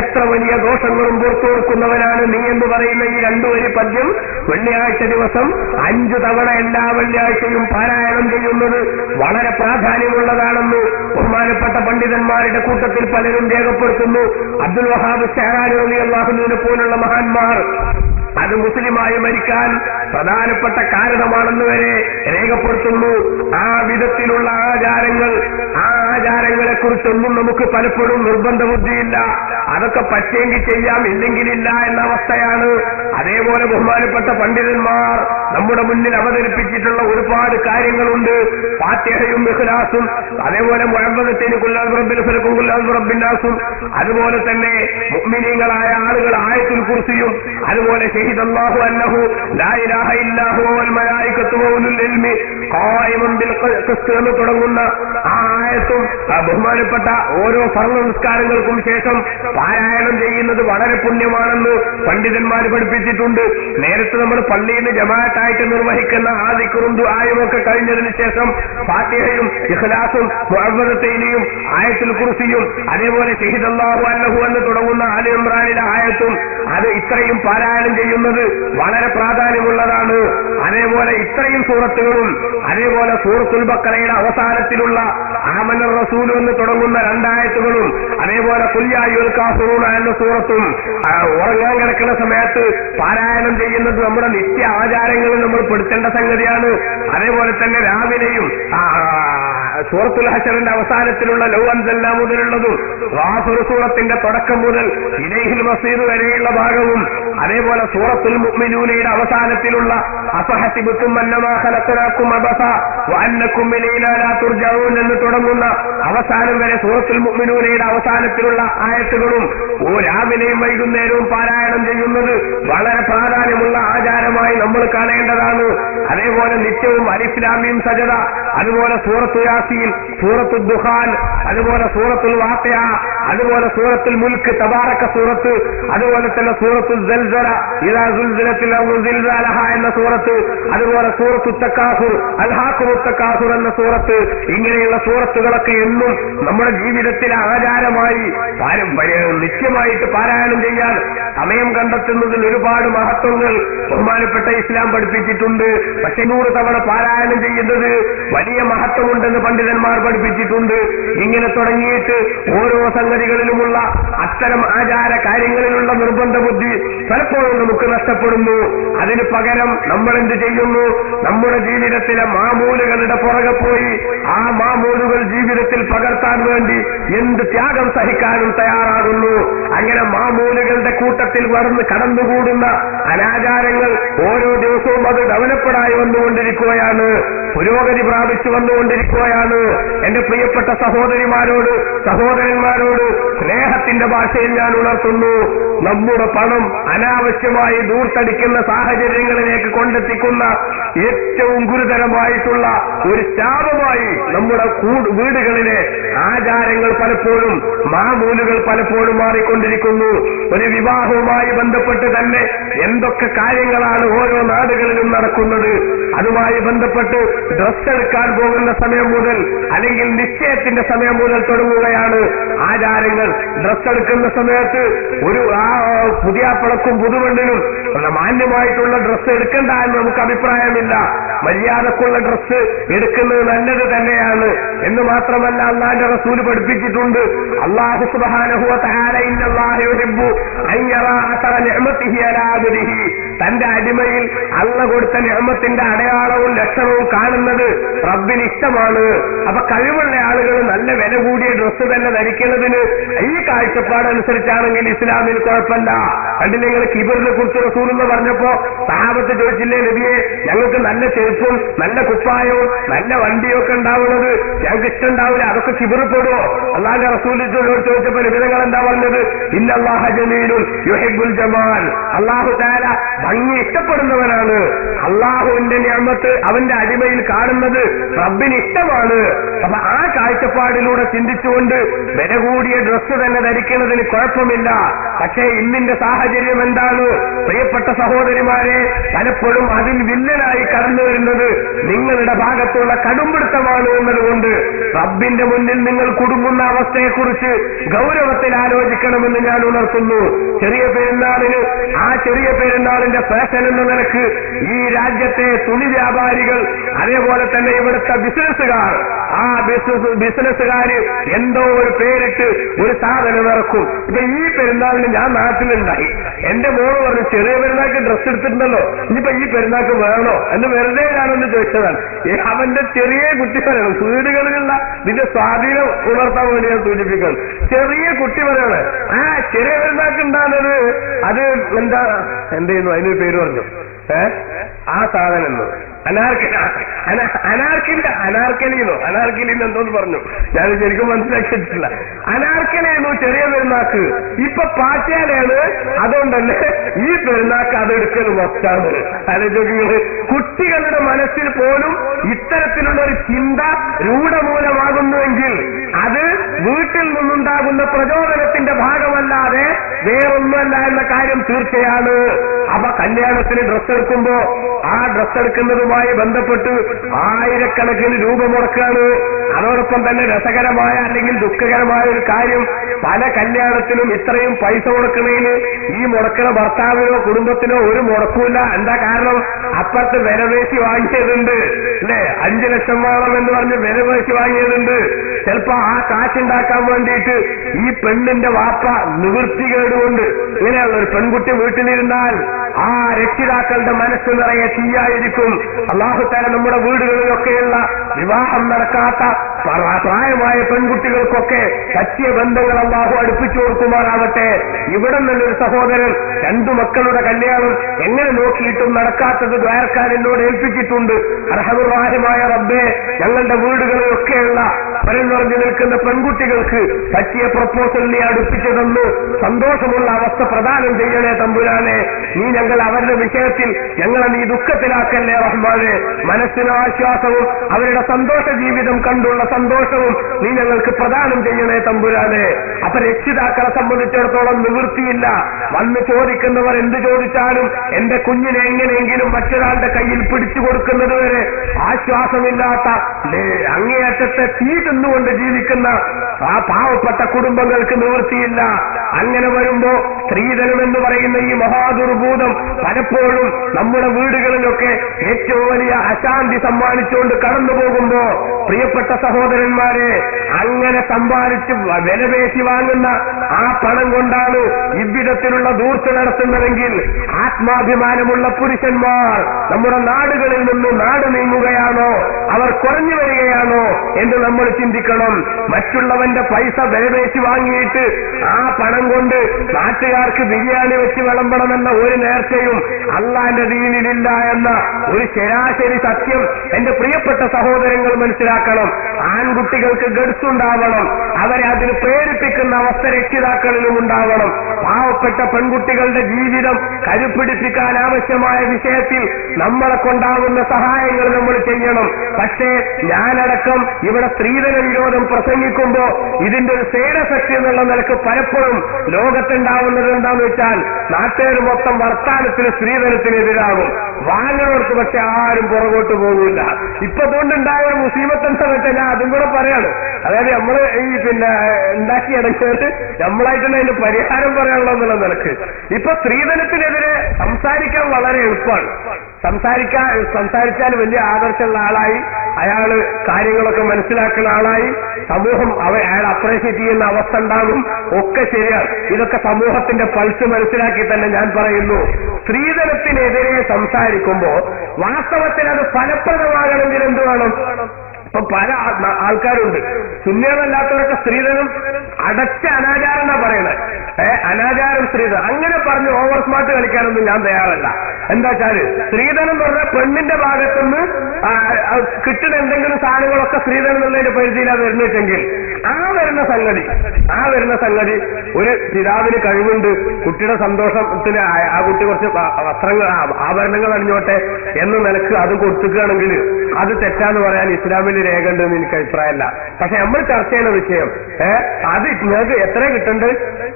എത്ര വലിയ ദോഷങ്ങളും പുറത്തു കൊടുക്കുന്നവനാണ് നീ എന്ന് പറയുന്ന ഈ 2 വരി പദ്യം വെള്ളിയാഴ്ച ദിവസം 5 തവണ എല്ലാ വെള്ളിയാഴ്ചയും പാരായണം ചെയ്യുന്നത് വളരെ പ്രാധാന്യമുള്ളതാണെന്ന് ബഹുമാനപ്പെട്ട പണ്ഡിതന്മാരുടെ കൂട്ടത്തിൽ പലരും രേഖപ്പെടുത്തുന്നു. അബ്ദുൽ വഹാബ് ശഹ്റാനി റളിയല്ലാഹു അൻഹുവിനെ പോലുള്ള മഹാന്മാർ അത് മുസ്ലിമായി മരിക്കാൻ പ്രധാനപ്പെട്ട കാരണമാണെന്ന് വരെ രേഖപ്പെടുത്തുന്നു. ആ വിധത്തിലുള്ള ആചാരങ്ങൾ, ആ ആചാരങ്ങളെ കുറിച്ചൊന്നും നമുക്ക് പലപ്പോഴും നിർബന്ധ ബുദ്ധിയില്ല. അതൊക്കെ പറ്റെങ്കിൽ ചെയ്യാം, ഇല്ലെങ്കിലില്ല എന്ന അവസ്ഥയാണ്. അതേപോലെ ബഹുമാനപ്പെട്ട പണ്ഡിതന്മാർ നമ്മുടെ മുന്നിൽ അവതരിപ്പിച്ചിട്ടുള്ള ഒരുപാട് കാര്യങ്ങളുണ്ട്. ഫാത്തിഹയും ഇഖ്ലാസും, അതേപോലെ മുഅവ്വദത്തൈനി ഖുൽ അഊദു ബിറബ്ബിൽ ഫലഖും ഖുൽ അഊദു ബിറബ്ബിൻ നാസും, അതുപോലെ തന്നെ മുഅ്മിനീങ്ങളായ ആളുകൾ ആയത്തുൽ കുർസിയും, അതുപോലെ ഷഹീദല്ലാഹു അന്നഹു ലാ ഇലാഹ ഇല്ലാ ഹുവ വൽ മലായികത്തു വ ഉലുൽ ഇൽമി ഖായിമുൻ ബിൽ ഖിസ്ത് എന്ന് തുടങ്ങുന്ന ആ ആയത്തും ബഹുമാനപ്പെട്ട ഓരോ ഫർള് നിസ്കാരങ്ങൾക്കും ശേഷം പാരായണം ചെയ്യുന്നത് വളരെ പുണ്യമാണെന്ന് പണ്ഡിതന്മാർ പഠിപ്പിച്ചിട്ടുണ്ട്. നേരത്തെ നമ്മൾ പള്ളിയിൽ നിന്ന് ജമാഅത്തായിട്ട് നിർവഹിക്കുന്ന ആ ദിക്റും ദുആയും ഒക്കെ കഴിഞ്ഞതിന് ശേഷം ഫാത്തിഹയും ഇഖ്ലാസും മുഅവ്വദത്തൈനിയും ആയത്തുൽ കുർസിയും, അതേപോലെ ഷഹീദല്ലാഹു അന്നഹു എന്ന് തുടങ്ങുന്ന ആലി ഇംറാനിലെ ആയത്തും, അത് ഇത്രയും പാരായണം ചെയ്യുന്നത് വളരെ പ്രാധാന്യമുള്ളതാണ്. അതേപോലെ ഇത്രയും സൂറത്തുകളും, അതേപോലെ സൂറത്തുൽ ബഖറയുടെ അവസാനത്തിലുള്ള ആമനർ റസൂൽ എന്ന് തുടങ്ങുന്ന 2 ആയത്തുകളും, അതേപോലെ ഖുൽ യാ അയ്യുൽ കാഫിറൂന എന്ന സൂറത്തും ഉറങ്ങാൻ കിടക്കുന്ന സമയത്ത് പാരായണം ചെയ്യുന്നത് നമ്മുടെ നിത്യ ആചാരങ്ങളിൽ നമ്മൾ പെടുത്തേണ്ട സംഗതിയാണ്. അതേപോലെ തന്നെ രാവിലെയും സൂറത്തുൽ ഹശറിന്റെ അവസാനത്തിലുള്ള ലൗ അൻസൽനാ മുതലുള്ളതും ഗാഫിർ സൂറത്തിന്റെ തുടക്കം മുതൽ ഇലൈഹിൽ മസീർ വരെയുള്ള ഭാഗവും, അതേപോലെ സൂറത്തുൽ മുഅ്മിനൂനയുടെ അവസാനത്തിലുള്ള അഫഹസിബതും അന്നമാ ഖലഖനാകും അബസ വഅന്നകും ഇലൈനാ ലാ തുർജഊൻ എന്ന് തുടങ്ങുന്ന അവസാനം വരെ സൂറത്തുൽ മുഅ്മിനൂനയുടെ അവസാനത്തിലുള്ള ആയത്തുകളും രാവിലെയും വൈകുന്നേരവും പാരായണം ചെയ്യുന്നത് വളരെ പ്രാധാന്യമുള്ള ആചാരമായി നമ്മൾ കാണേണ്ടതാണ്. അതേപോലെ നിത്യവും അലിഫ് ലാം മീം സജദ, അതുപോലെ സൂറത്തു യാസീൻ, സൂറത്തു ദുഖാൻ, അതുപോലെ സൂറത്തുൽ വാഖിഅ, അതുപോലെ സൂറത്തുൽ മുൽക്ക് തബാറക സൂറത്ത്, അതുപോലെ തന്നെ സൂറത്തുൽ സൽസല ഇദാ സുൽസിലത്തിൽ അർദു സിൽസാലഹ എന്ന സൂറത്ത്, അതുപോലെ സൂറത്തു തകാസുർ അൽഹാഖുമുത് തകാസുർ എന്ന സൂറത്ത്, ഇങ്ങനെയുള്ള സൂറത്തുകളൊക്കെ എന്നും നമ്മുടെ ജീവിതത്തിലെ ആചാരമായി നിത്യമായിട്ട് പാരായണം ചെയ്യാൻ സമയം കണ്ടെത്തുന്നതിൽ ഒരുപാട് മഹത്വങ്ങൾ ബഹുമാനപ്പെട്ട ഇസ്ലാം പഠിപ്പിച്ചിട്ടുണ്ട്. പക്ഷെ 100 തവണ പാരായണം ചെയ്യുന്നത് വലിയ മഹത്വമുണ്ടെന്ന് പണ്ഡിതന്മാർ പഠിപ്പിച്ചിട്ടുണ്ട്. ഇങ്ങനെ തുടങ്ങിയിട്ട് ഓരോ സംഗതികളിലുമുള്ള അത്തരം ആചാര കാര്യങ്ങളിലുള്ള നിർബന്ധ ബുദ്ധി പലപ്പോഴും നമുക്ക് നഷ്ടപ്പെടുന്നു. അതിന് പകരം നമ്മൾ എന്ത് ചെയ്യുന്നു? നമ്മുടെ ജീവിതത്തിലെ മാമൂലുകളുടെ പുറകെ പോയി ആ മാമൂലുകൾ ജീവിതത്തിൽ പകർത്താൻ വേണ്ടി എന്ത് ത്യാഗം സഹിക്കാനും തയ്യാറാകുന്നു. അങ്ങനെ മാമൂലുകളുടെ കൂട്ടത്തിൽ കടന്നുകൂടുന്ന അനാചാരങ്ങൾ ഓരോ ദിവസവും അത് ഡെവലപ്പഡായി വന്നുകൊണ്ടിരിക്കുകയാണ്, പുരോഗതി പ്രാപിച്ചു വന്നുകൊണ്ടിരിക്കുകയാണ്. എന്റെ പ്രിയപ്പെട്ട സഹോദരിമാരോട്, സഹോദരന്മാരോട് സ്നേഹത്തിന്റെ ഭാഷയിൽ ഞാൻ ഉണർത്തുന്നു. നമ്മുടെ പണം അനാവശ്യമായി ദൂർത്തടിക്കുന്ന സാഹചര്യങ്ങളിലേക്ക് കൊണ്ടെത്തിക്കുന്ന ഏറ്റവും ഗുരുതരമായിട്ടുള്ള ഒരു ശാപമായി നമ്മുടെ വീടുകളിലെ ആചാരങ്ങൾ പലപ്പോഴും മാമൂലുകൾ പലപ്പോഴും മാറിക്കൊണ്ടിരിക്കുന്നു. ഒരു വിവാഹവുമായി ബന്ധപ്പെട്ട് തന്നെ എന്തൊക്കെ കാര്യങ്ങളാണ് ഓരോ നാടുകളിലും നടക്കുന്നത്. അതുമായി ബന്ധപ്പെട്ട് ഡ്രസ് എടുക്കാൻ പോകുന്ന സമയം മുതൽ അല്ലെങ്കിൽ നിശ്ചയത്തിന്റെ സമയം മുതൽ തുടങ്ങുകയാണ് ആചാരങ്ങൾ. ഡ്രസ് എടുക്കുന്ന സമയത്ത് ഒരു പുതിയാപ്പളക്കും പുതുവെണ്ണിനും മാന്യമായിട്ടുള്ള ഡ്രസ്സ് എടുക്കണ്ട എന്ന് നമുക്ക് അഭിപ്രായമില്ല. മര്യാദക്കുള്ള ഡ്രസ്സ് എടുക്കുന്നത് നല്ലത് തന്നെയാണ് എന്ന് മാത്രമല്ല അല്ലാഹുവിന്റെ റസൂൽ പഠിപ്പിച്ചിട്ടുണ്ട്. അല്ലാഹു സുബ്ഹാനഹു വ തആല ഇന്നല്ലാഹ യുഹിബ്ബു അൻ യറാ അസറ നിഅമതിഹി അലാ അബ്ദിഹി, തന്റെ അടിമയിൽ അള്ള കൊടുത്ത നിഅമത്തിന്റെ അടയാളവും ലക്ഷണവും കാണുന്നത് റബ്ബിന് ഇഷ്ടമാണ്. അപ്പൊ കഴിവുള്ള ആളുകൾ നല്ല വില കൂടിയ ഡ്രസ്സ് തന്നെ ധരിക്കുന്നതിന് ഈ കാഴ്ചപ്പാടനുസരിച്ചാണെങ്കിൽ ഇസ്ലാമിൽ കുഴപ്പമില്ല. കണ്ടില്ലേ നിങ്ങൾ കിബറിനെ കുറിച്ച് റസൂൽ എന്ന് പറഞ്ഞപ്പോ സഹാബത്ത് ചോദിച്ചില്ലേ നബിയെ, ഞങ്ങൾക്ക് നല്ല ചെരുപ്പും നല്ല കുപ്പായവും നല്ല വണ്ടിയും ഒക്കെ ഉണ്ടാവുന്നത് ഞങ്ങൾക്ക് ഇഷ്ടമുണ്ടാവില്ല, അതൊക്കെ കിബറിപ്പെടുവോ? അല്ലാഹുവിന്റെ റസൂലിനോട് ചോദിച്ചപ്പോൾ നബിതങ്ങൾ എന്താ പറഞ്ഞത്? ഇന്നല്ലാഹ ജമീലുൻ യുഹിബ്ബുൽ ജമാൽ, അല്ലാഹു തആല ഭംഗി ഇഷ്ടപ്പെടുന്നവനാണ്. അല്ലാഹുവിന്റെ നിഅമത്ത് അവന്റെ അടിമയിൽ കാണുന്നത് റബ്ബിന് ഇഷ്ടമാണ്. അപ്പൊ ആ കാഴ്ചപ്പാടിലൂടെ ചിന്തിച്ചുകൊണ്ട് വില കൂടിയ ഡ്രസ്സ് തന്നെ ധരിക്കുന്നതിന് കുഴപ്പമില്ല. പക്ഷേ ഇന്നിന്റെ സാഹചര്യം എന്താണ്? പ്രിയപ്പെട്ട സഹോദരിമാരെ, പലപ്പോഴും അതിൽ വില്ലനായി കടന്നു വരുന്നത് നിങ്ങളുടെ ഭാഗത്തുള്ള കടുംപിടുത്തമാണ് എന്നതുകൊണ്ട് റബ്ബിന്റെ മുന്നിൽ നിങ്ങൾ കുടുങ്ങുന്ന അവസ്ഥയെക്കുറിച്ച് ഗൗരവത്തിൽ ആലോചിക്കണമെന്ന് ഞാൻ ഉണർത്തുന്നു. ചെറിയ പെരുന്നാളിന് ആ ചെറിയ പെരുന്നാളിന്റെ ഫാഷൻ എന്ന നിലക്ക് ഈ രാജ്യത്തെ തുണി വ്യാപാരികൾ അതേപോലെ തന്നെ ഇവിടുത്തെ ബിസിനസ്സുകാർ ആ ബിസിനസ്സുകാര് എന്തോ ഒരു പേരിട്ട് ഒരു സാധനം ഇറക്കും. ഇപ്പൊ ഈ പെരുന്നാളിന് ഞാൻ നാട്ടിലുണ്ടായി, എന്റെ മോള് പറഞ്ഞു ചെറിയ പെരുന്നാൾക്ക് ഡ്രസ്സ് എടുത്തിട്ടുണ്ടല്ലോ, ഇനിയിപ്പോ ഈ പെരുന്നാൾക്ക് വേണോ എന്ന് വെറുതെ ഞാനൊന്ന് ചോദിച്ചതാണ്. അവന്റെ ചെറിയ കുട്ടി പറയണം, വീടുകളിലുള്ള ഇതിന്റെ സ്വാധീനം ഉണർത്താൻ വേണ്ടി ഞാൻ സൂചിപ്പിക്കണം. ചെറിയ കുട്ടി പറയാണ് ആ ചെറിയ പെരുന്നാൾക്ക് ഉണ്ടാകുന്നത് അത് എന്താ എന്തെയ്യുന്നു അതിനൊരു പേര് പറഞ്ഞു ആ സാധനം എന്ന് അനാർക്കലിന്ന് എന്തോന്ന് പറഞ്ഞു, ഞാൻ ശരിക്കും മനസ്സിലാക്കിയിട്ടില്ല. അനാർക്കലിയെന്നു ചെറിയ പെരുന്നാക്ക്. ഇപ്പൊ പാറ്റയാലയാണ്, അതുകൊണ്ടല്ലേ ഈ പെരുന്നാക്ക് അതെടുക്കൽ മൊത്താണ്. ആലോചിക്കുന്നത് കുട്ടികളുടെ മനസ്സിൽ പോലും ഇത്തരത്തിലുള്ള ഒരു ചിന്ത രൂഢമൂലമാകുന്നുവെങ്കിൽ അത് വീട്ടിൽ നിന്നുണ്ടാകുന്ന പ്രചോദനത്തിന്റെ ഭാഗമല്ലാതെ വേറൊന്നുമല്ല എന്ന കാര്യം തീർച്ചയാണ്. അപ്പൊ കല്യാണത്തിന് ഡ്രസ്സ് എടുക്കുമ്പോ ആ ഡ്രസ്സ് എടുക്കുന്നതുമായി ബന്ധപ്പെട്ട് ആയിരക്കണക്കിന് രൂപ മുടക്കാണ്. അതോടൊപ്പം തന്നെ രസകരമായ അല്ലെങ്കിൽ ദുഃഖകരമായ ഒരു കാര്യം, പല കല്യാണത്തിനും ഇത്രയും പൈസ കൊടുക്കുന്നതിന് ഈ മുടക്കുന്ന ഭർത്താവിനോ കുടുംബത്തിനോ ഒരു മുടക്കൂല. എന്താ കാരണം? അപ്പുറത്ത് വിലപേശി വാങ്ങിയതുണ്ട് അല്ലേ, 5 ലക്ഷം വേണം എന്ന് പറഞ്ഞ് വിലപേശി വാങ്ങിയതുണ്ട്. ചിലപ്പോ ആ കാശുണ്ടാക്കാൻ വേണ്ടിയിട്ട് ഈ പെണ്ണിന്റെ വാപ്പ നിവൃത്തികേടുകൊണ്ട് ഇങ്ങനെയുള്ള ഒരു പെൺകുട്ടി വീട്ടിലിരുന്നാൽ ആ രക്ഷിതാക്കളുടെ മനസ്സ് നിറയെ തീയായിരിക്കും. അല്ലാഹു തആല നമ്മുടെ വീടുകളിലൊക്കെയുള്ള വിവാഹം നടക്കാത്ത പ്രായമായ പെൺകുട്ടികൾക്കൊക്കെ പറ്റിയ ബന്ധങ്ങൾ അല്ലാഹു അടുപ്പിച്ചു കൊടുക്കുമാറാവട്ടെ. ഇവിടെ നിന്നൊരു സഹോദരൻ 2 മക്കളുടെ കല്യാണം എങ്ങനെ നോക്കിയിട്ടും നടക്കാത്തത് ദ്വാരക്കാൻ എന്നോട് ഏൽപ്പിച്ചിട്ടുണ്ട്. അർഹമുർ-റഹീമായ റബ്ബേ, ഞങ്ങളുടെ വീടുകളിലൊക്കെയുള്ള പരന്നുറഞ്ഞു നിൽക്കുന്ന പെൺകുട്ടികൾക്ക് പറ്റിയ പ്രപ്പോസൽ നീ അടുപ്പിച്ചു തന്നു സന്തോഷമുള്ള അവസ്ഥ പ്രദാനം ചെയ്യണേ തമ്പുരാനെ. നീ ഞങ്ങൾ അവരുടെ വിഷയത്തിൽ ഞങ്ങളെ നീ ദുഃഖത്തിലാക്കല്ലേ റഹ്മാനെ. മനസ്സിന് ആശ്വാസവും അവരുടെ സന്തോഷ ജീവിതം കണ്ടുള്ള സന്തോഷവും നീ ഞങ്ങൾക്ക് പ്രദാനം ചെയ്യണേ തമ്പുരാനെ. അപ്പൊ രക്ഷിതാക്കളെ സംബന്ധിച്ചിടത്തോളം നിവൃത്തിയില്ല. വന്ന് ചോദിക്കുന്നവർ എന്ത് ചോദിച്ചാലും എന്റെ കുഞ്ഞിനെ എങ്ങനെയെങ്കിലും മറ്റൊരാളുടെ കയ്യിൽ പിടിച്ചു കൊടുക്കുന്നത് വരെ ആശ്വാസമില്ലാത്ത അങ്ങേയറ്റത്തെ തീ തിന്നുകൊണ്ട് ജീവിക്കുന്ന ആ പാവപ്പെട്ട കുടുംബങ്ങൾക്ക് നിവൃത്തിയില്ല. അങ്ങനെ വരുമ്പോ സ്ത്രീധനം എന്ന് പറയുന്ന ഈ മഹാദുർഭൂതം പലപ്പോഴും നമ്മുടെ വീടുകളിലൊക്കെ ഏറ്റവും വലിയ അശാന്തി സമ്മാനിച്ചുകൊണ്ട് കടന്നു പോകുമ്പോ പ്രിയപ്പെട്ട സഹോദരന്മാരെ, അങ്ങനെ സമ്പാദിച്ച് വിലപേശി വാങ്ങുന്ന ആ പണം കൊണ്ടാണ് ഇவ்விധത്തിലുള്ള ദൂർത്ത് നടത്തുന്നതെങ്കിൽ ആത്മാഭിമാനമുള്ള പുരുഷന്മാർ നമ്മുടെ നാടുകളിൽ നിന്ന് നാട് നീങ്ങുകയാണോ, അവർ കുറഞ്ഞു വരികയാണോ എന്ന് നമ്മൾ ചിന്തിക്കണം. മറ്റുള്ളവന്റെ പൈസ വിലപേശി വാങ്ങിയിട്ട് ആ പണം കൊണ്ട് നാട്ടുകാർക്ക് ബിരിയാണി വെച്ച് വിളമ്പണമെന്ന ഒരു നേർച്ചയും അള്ളാന്റെ ദീനിലില്ല എന്ന ഒരു ശരാശരി സത്യം എന്റെ പ്രിയപ്പെട്ട സഹോദരങ്ങൾ മനസ്സിലാക്കണം. ആൺകുട്ടികൾക്ക് ഗഡ്സ് ഉണ്ടാവണം, അവരെ അതിന് പ്രേരിപ്പിക്കുന്ന അവസ്ഥ രക്ഷിതാക്കളിലും ഉണ്ടാവണം. പാവപ്പെട്ട പെൺകുട്ടികളുടെ ജീവിതം കരുപ്പിടിപ്പിക്കാൻ ആവശ്യമായ വിഷയത്തിൽ നമ്മളെ കൊണ്ടാവുന്ന സഹായങ്ങൾ നമ്മൾ ചെയ്യണം. പക്ഷേ ഞാനടക്കം ഇവിടെ സ്ത്രീധന വിരോധം പ്രസംഗിക്കുമ്പോ ഇതിന്റെ ഒരു സൈഡ് എഫക്ട് എന്നുള്ള നിലക്ക് പലപ്പോഴും ലോകത്തുണ്ടാവുന്നത് എന്താന്ന് വെച്ചാൽ നാട്ടുകാർ മൊത്തം വർത്താനത്തിന് സ്ത്രീധനത്തിനെതിരാകും, വാങ്ങണവർക്ക് പക്ഷെ ആരും പുറകോട്ട് പോകില്ല. ഇപ്പൊ അതുകൊണ്ടുണ്ടായ ഒരു മുസീബത്ത് എന്താ വെച്ചാൽ ഞാൻ അതും കൂടെ പറയാണ്. അതായത് നമ്മള് ഈ ഉണ്ടാക്കിയടങ്ങിയിട്ട് നമ്മളായിട്ട് അതിന്റെ പരിഹാരം പറയാനുള്ള എന്നുള്ള നിലക്ക് ഇപ്പൊ സ്ത്രീധനത്തിനെതിരെ സംസാരിക്കാൻ വളരെ എളുപ്പമാണ്. സംസാരിച്ചാൽ വലിയ ആദർശമുള്ള ആളായി, അയാള് കാര്യങ്ങളൊക്കെ മനസ്സിലാക്കുന്ന ആളായി, സമൂഹം അയാൾ അപ്രീഷിയേറ്റ് ചെയ്യുന്ന അവസ്ഥ ഉണ്ടാകും, ഒക്കെ ശരിയാണ്. ഇതൊക്കെ സമൂഹത്തിന്റെ പൾസ് മനസ്സിലാക്കി തന്നെ ഞാൻ പറയുന്നു, സ്ത്രീധനത്തിനെതിരെ സംസാരിക്കുമ്പോ വാസ്തവത്തിൽ അത് ഫലപ്രദമാകണമെങ്കിൽ എന്ത് വേണം? ഇപ്പൊ പല ആൾക്കാരുണ്ട്, സുന്നികളല്ലാത്തവരൊക്കെ സ്ത്രീധനം അടച്ച അനാചാരം എന്നാ പറയുന്നത്. അനാചാരം സ്ത്രീധനം അങ്ങനെ പറഞ്ഞ് ഓവർ സ്മാർട്ട് കളിക്കാനൊന്നും ഞാൻ തയ്യാറല്ല. എന്താ വെച്ചാല് സ്ത്രീധനം എന്ന് പറഞ്ഞാൽ പെണ്ണിന്റെ ഭാഗത്തുനിന്ന് കിട്ടുന്ന എന്തെങ്കിലും സാധനങ്ങളൊക്കെ സ്ത്രീധനം എന്നുള്ളതിന്റെ പരിധിയിലാണ് വരുന്നതെങ്കിൽ ആ വരുന്ന സംഗതി ഒരു പിതാവിന് കഴിവുണ്ട്, കുട്ടിയുടെ സന്തോഷത്തിന് ആ കുട്ടി കുറച്ച് വസ്ത്രങ്ങൾ ആഭരണങ്ങൾ അണിഞ്ഞോട്ടെ എന്ന് നിലക്ക് അത് കൊടുക്കുകയാണെങ്കിൽ അത് തെറ്റാന്ന് പറയാൻ ഇസ്ലാമിന്റെ രേഖ ഉണ്ടെന്ന് എനിക്ക് അഭിപ്രായമല്ല. പക്ഷെ നമ്മൾ ചർച്ച ചെയ്യുന്ന വിഷയം അത് നിങ്ങൾക്ക് എത്ര കിട്ടണ്ട്?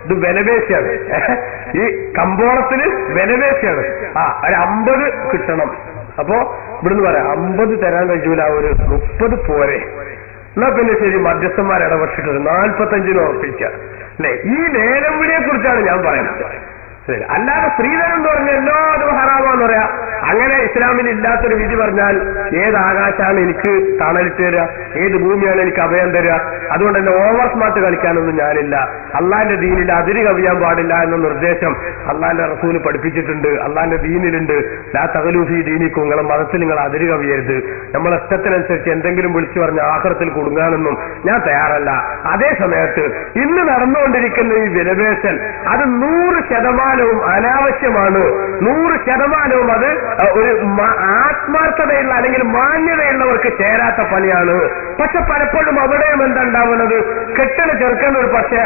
ഇത് വിലപേശയാണ്. ഈ കമ്പോളത്തിന് വിലപേശയാണ്. ഒരു 50 കിട്ടണം. അപ്പോ ഇവിടുന്ന് പറയാം 50 തരാൻ കഴിയൂല, ഒരു 30 പോരെ. എന്നാ പിന്നെ ശരി, മധ്യസ്ഥന്മാർ ഇടപെട്ടിട്ട് 45 ഉറപ്പിക്കുക അല്ലെ? ഈ ലേലം വിളിയെ കുറിച്ചാണ് ഞാൻ പറയുന്നത്. ശരി, അല്ലാതെ സ്ത്രീധനം എന്ന് പറഞ്ഞാൽ എല്ലാതും ഹറാമാന്ന് പറയാ. അങ്ങനെ ഇസ്ലാമിൽ ഇല്ലാത്തൊരു വിധി പറഞ്ഞാൽ ഏത് ആകാശമാണ് എനിക്ക് തണലിട്ട് തരിക, ഏത് ഭൂമിയാണ് എനിക്ക് അഭയം തരിക? അതുകൊണ്ട് തന്നെ ഓവർ സ്മാർട്ട് കളിക്കാനൊന്നും ഞാനില്ല. അള്ളാന്റെ ദീനിൽ അതിര് കവിയാൻ പാടില്ല എന്ന നിർദ്ദേശം അള്ളാന്റെ റസൂല് പഠിപ്പിച്ചിട്ടുണ്ട്, അള്ളാന്റെ ദീനിലുണ്ട്. ലാ തഖലൂഫി ദീനിക്കും, നിങ്ങളെ മതത്തിൽ നിങ്ങൾ അതിര് കവിയരുത്. നമ്മളെ ഇഷ്ടത്തിനനുസരിച്ച് എന്തെങ്കിലും വിളിച്ചു പറഞ്ഞ ആഖിറത്തിൽ കൊടുങ്ങാനൊന്നും ഞാൻ തയ്യാറല്ല. അതേ സമയത്ത് ഇന്ന് നടന്നുകൊണ്ടിരിക്കുന്ന ഈ വിലപേശൽ അത് 100% അനാവശ്യമാണ്. 100% അത് ഒരു ആത്മാർത്ഥതയുള്ള അല്ലെങ്കിൽ മാന്യതയുള്ളവർക്ക് ചേരാത്ത പണിയാണ്. പക്ഷെ പലപ്പോഴും അവിടെയും എന്തുണ്ടാവുന്നത്, കെട്ടണ ചെറുക്കൻ ഒരു പക്ഷേ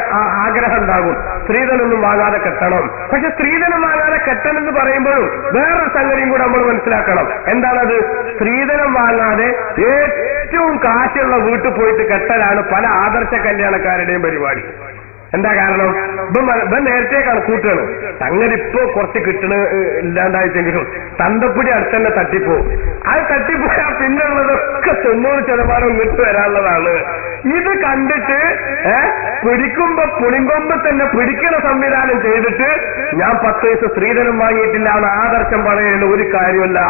ആഗ്രഹം ഉണ്ടാകും, സ്ത്രീധനൊന്നും വാങ്ങാതെ കെട്ടണം. പക്ഷെ സ്ത്രീധനം വാങ്ങാതെ കെട്ടണം എന്ന് പറയുമ്പോഴും വേറൊരു സംഗതിയും കൂടെ നമ്മൾ മനസ്സിലാക്കണം. എന്താണത്? സ്ത്രീധനം വാങ്ങാതെ ഏറ്റവും കാശുള്ള വീട്ടിൽ പോയിട്ട് കെട്ടലാണ് പല ആദർശ കല്യാണക്കാരുടെയും പരിപാടി. എന്താ കാരണം? ഇപ്പം നേരത്തെ കണക്കൂട്ടാണ്. സംഗതി ഇപ്പോ കുറച്ച് കിട്ടണ ഇല്ലാണ്ടായിട്ടെങ്കിലും തന്തപ്പൊടി അടുത്തന്നെ തട്ടിപ്പോവും. അത് തട്ടിപ്പോയാൽ പിന്നുള്ളതൊക്കെ 90% ഇങ്ങോട്ട് വരാനുള്ളതാണ്. ഇത് കണ്ടിട്ട് പിടിക്കുമ്പോ പുളിങ്കൊമ്പ് തന്നെ പിടിക്കണ സംവിധാനം ചെയ്തിട്ട് ഞാൻ 10 വയസ്സ് സ്ത്രീധനം വാങ്ങിയിട്ടില്ല എന്ന് ആദർശം പറയുന്ന ഒരു കാര്യമല്ല.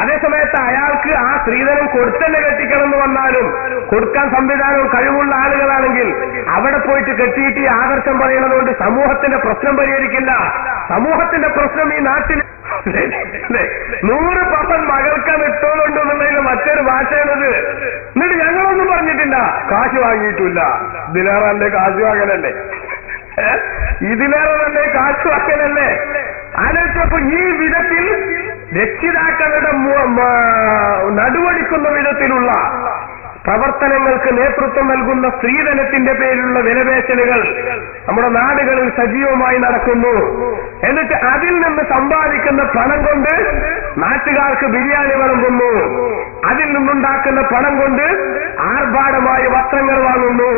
അതേസമയത്ത് അയാൾക്ക് ആ സ്ത്രീധനം കൊടുത്തന്നെ കെട്ടിക്കണം എന്ന് വന്നാലും കൊടുക്കാൻ സംവിധാനവും കഴിവുള്ള ആളുകളാണെങ്കിൽ അവിടെ പോയിട്ട് കെട്ടിയിട്ട് ഈ ആദർശം പറയുന്നത് കൊണ്ട് സമൂഹത്തിന്റെ പ്രശ്നം പരിഹരിക്കില്ല. സമൂഹത്തിന്റെ പ്രശ്നം ഈ നാട്ടിൽ 100% മകൾക്കാണ് ഇട്ടോന്നുണ്ടെന്നുള്ളതിന് മറ്റൊരു ഭാഷയാണത്. എന്നിട്ട് ഞങ്ങളൊന്നും പറഞ്ഞിട്ടില്ല, കാശ് വാങ്ങിയിട്ടില്ല. ഇതിലേറെ കാശ് വാങ്ങലല്ലേ, ഇതിലേറെ തന്നെ കാശ് വാങ്ങലല്ലേ? ആലോചിച്ചപ്പോ ഈ വിധത്തിൽ രക്ഷിതാക്കളുടെ നടുവടിക്കുന്ന വിധത്തിലുള്ള പ്രവർത്തനങ്ങൾക്ക് നേതൃത്വം നൽകുന്ന സ്ത്രീധനത്തിന്റെ പേരിലുള്ള വിലപേശലുകൾ നമ്മുടെ നാടുകളിൽ സജീവമായി നടക്കുന്നു. എന്നിട്ട് അതിൽ നിന്ന് സമ്പാദിക്കുന്ന പണം കൊണ്ട് നാട്ടുകാർക്ക് ബിരിയാണി വിളമ്പുന്നു. അതിൽ നിന്നുണ്ടാക്കുന്ന പണം കൊണ്ട് ആർഭാടമായ വസ്ത്രങ്ങൾ വാങ്ങുന്നു.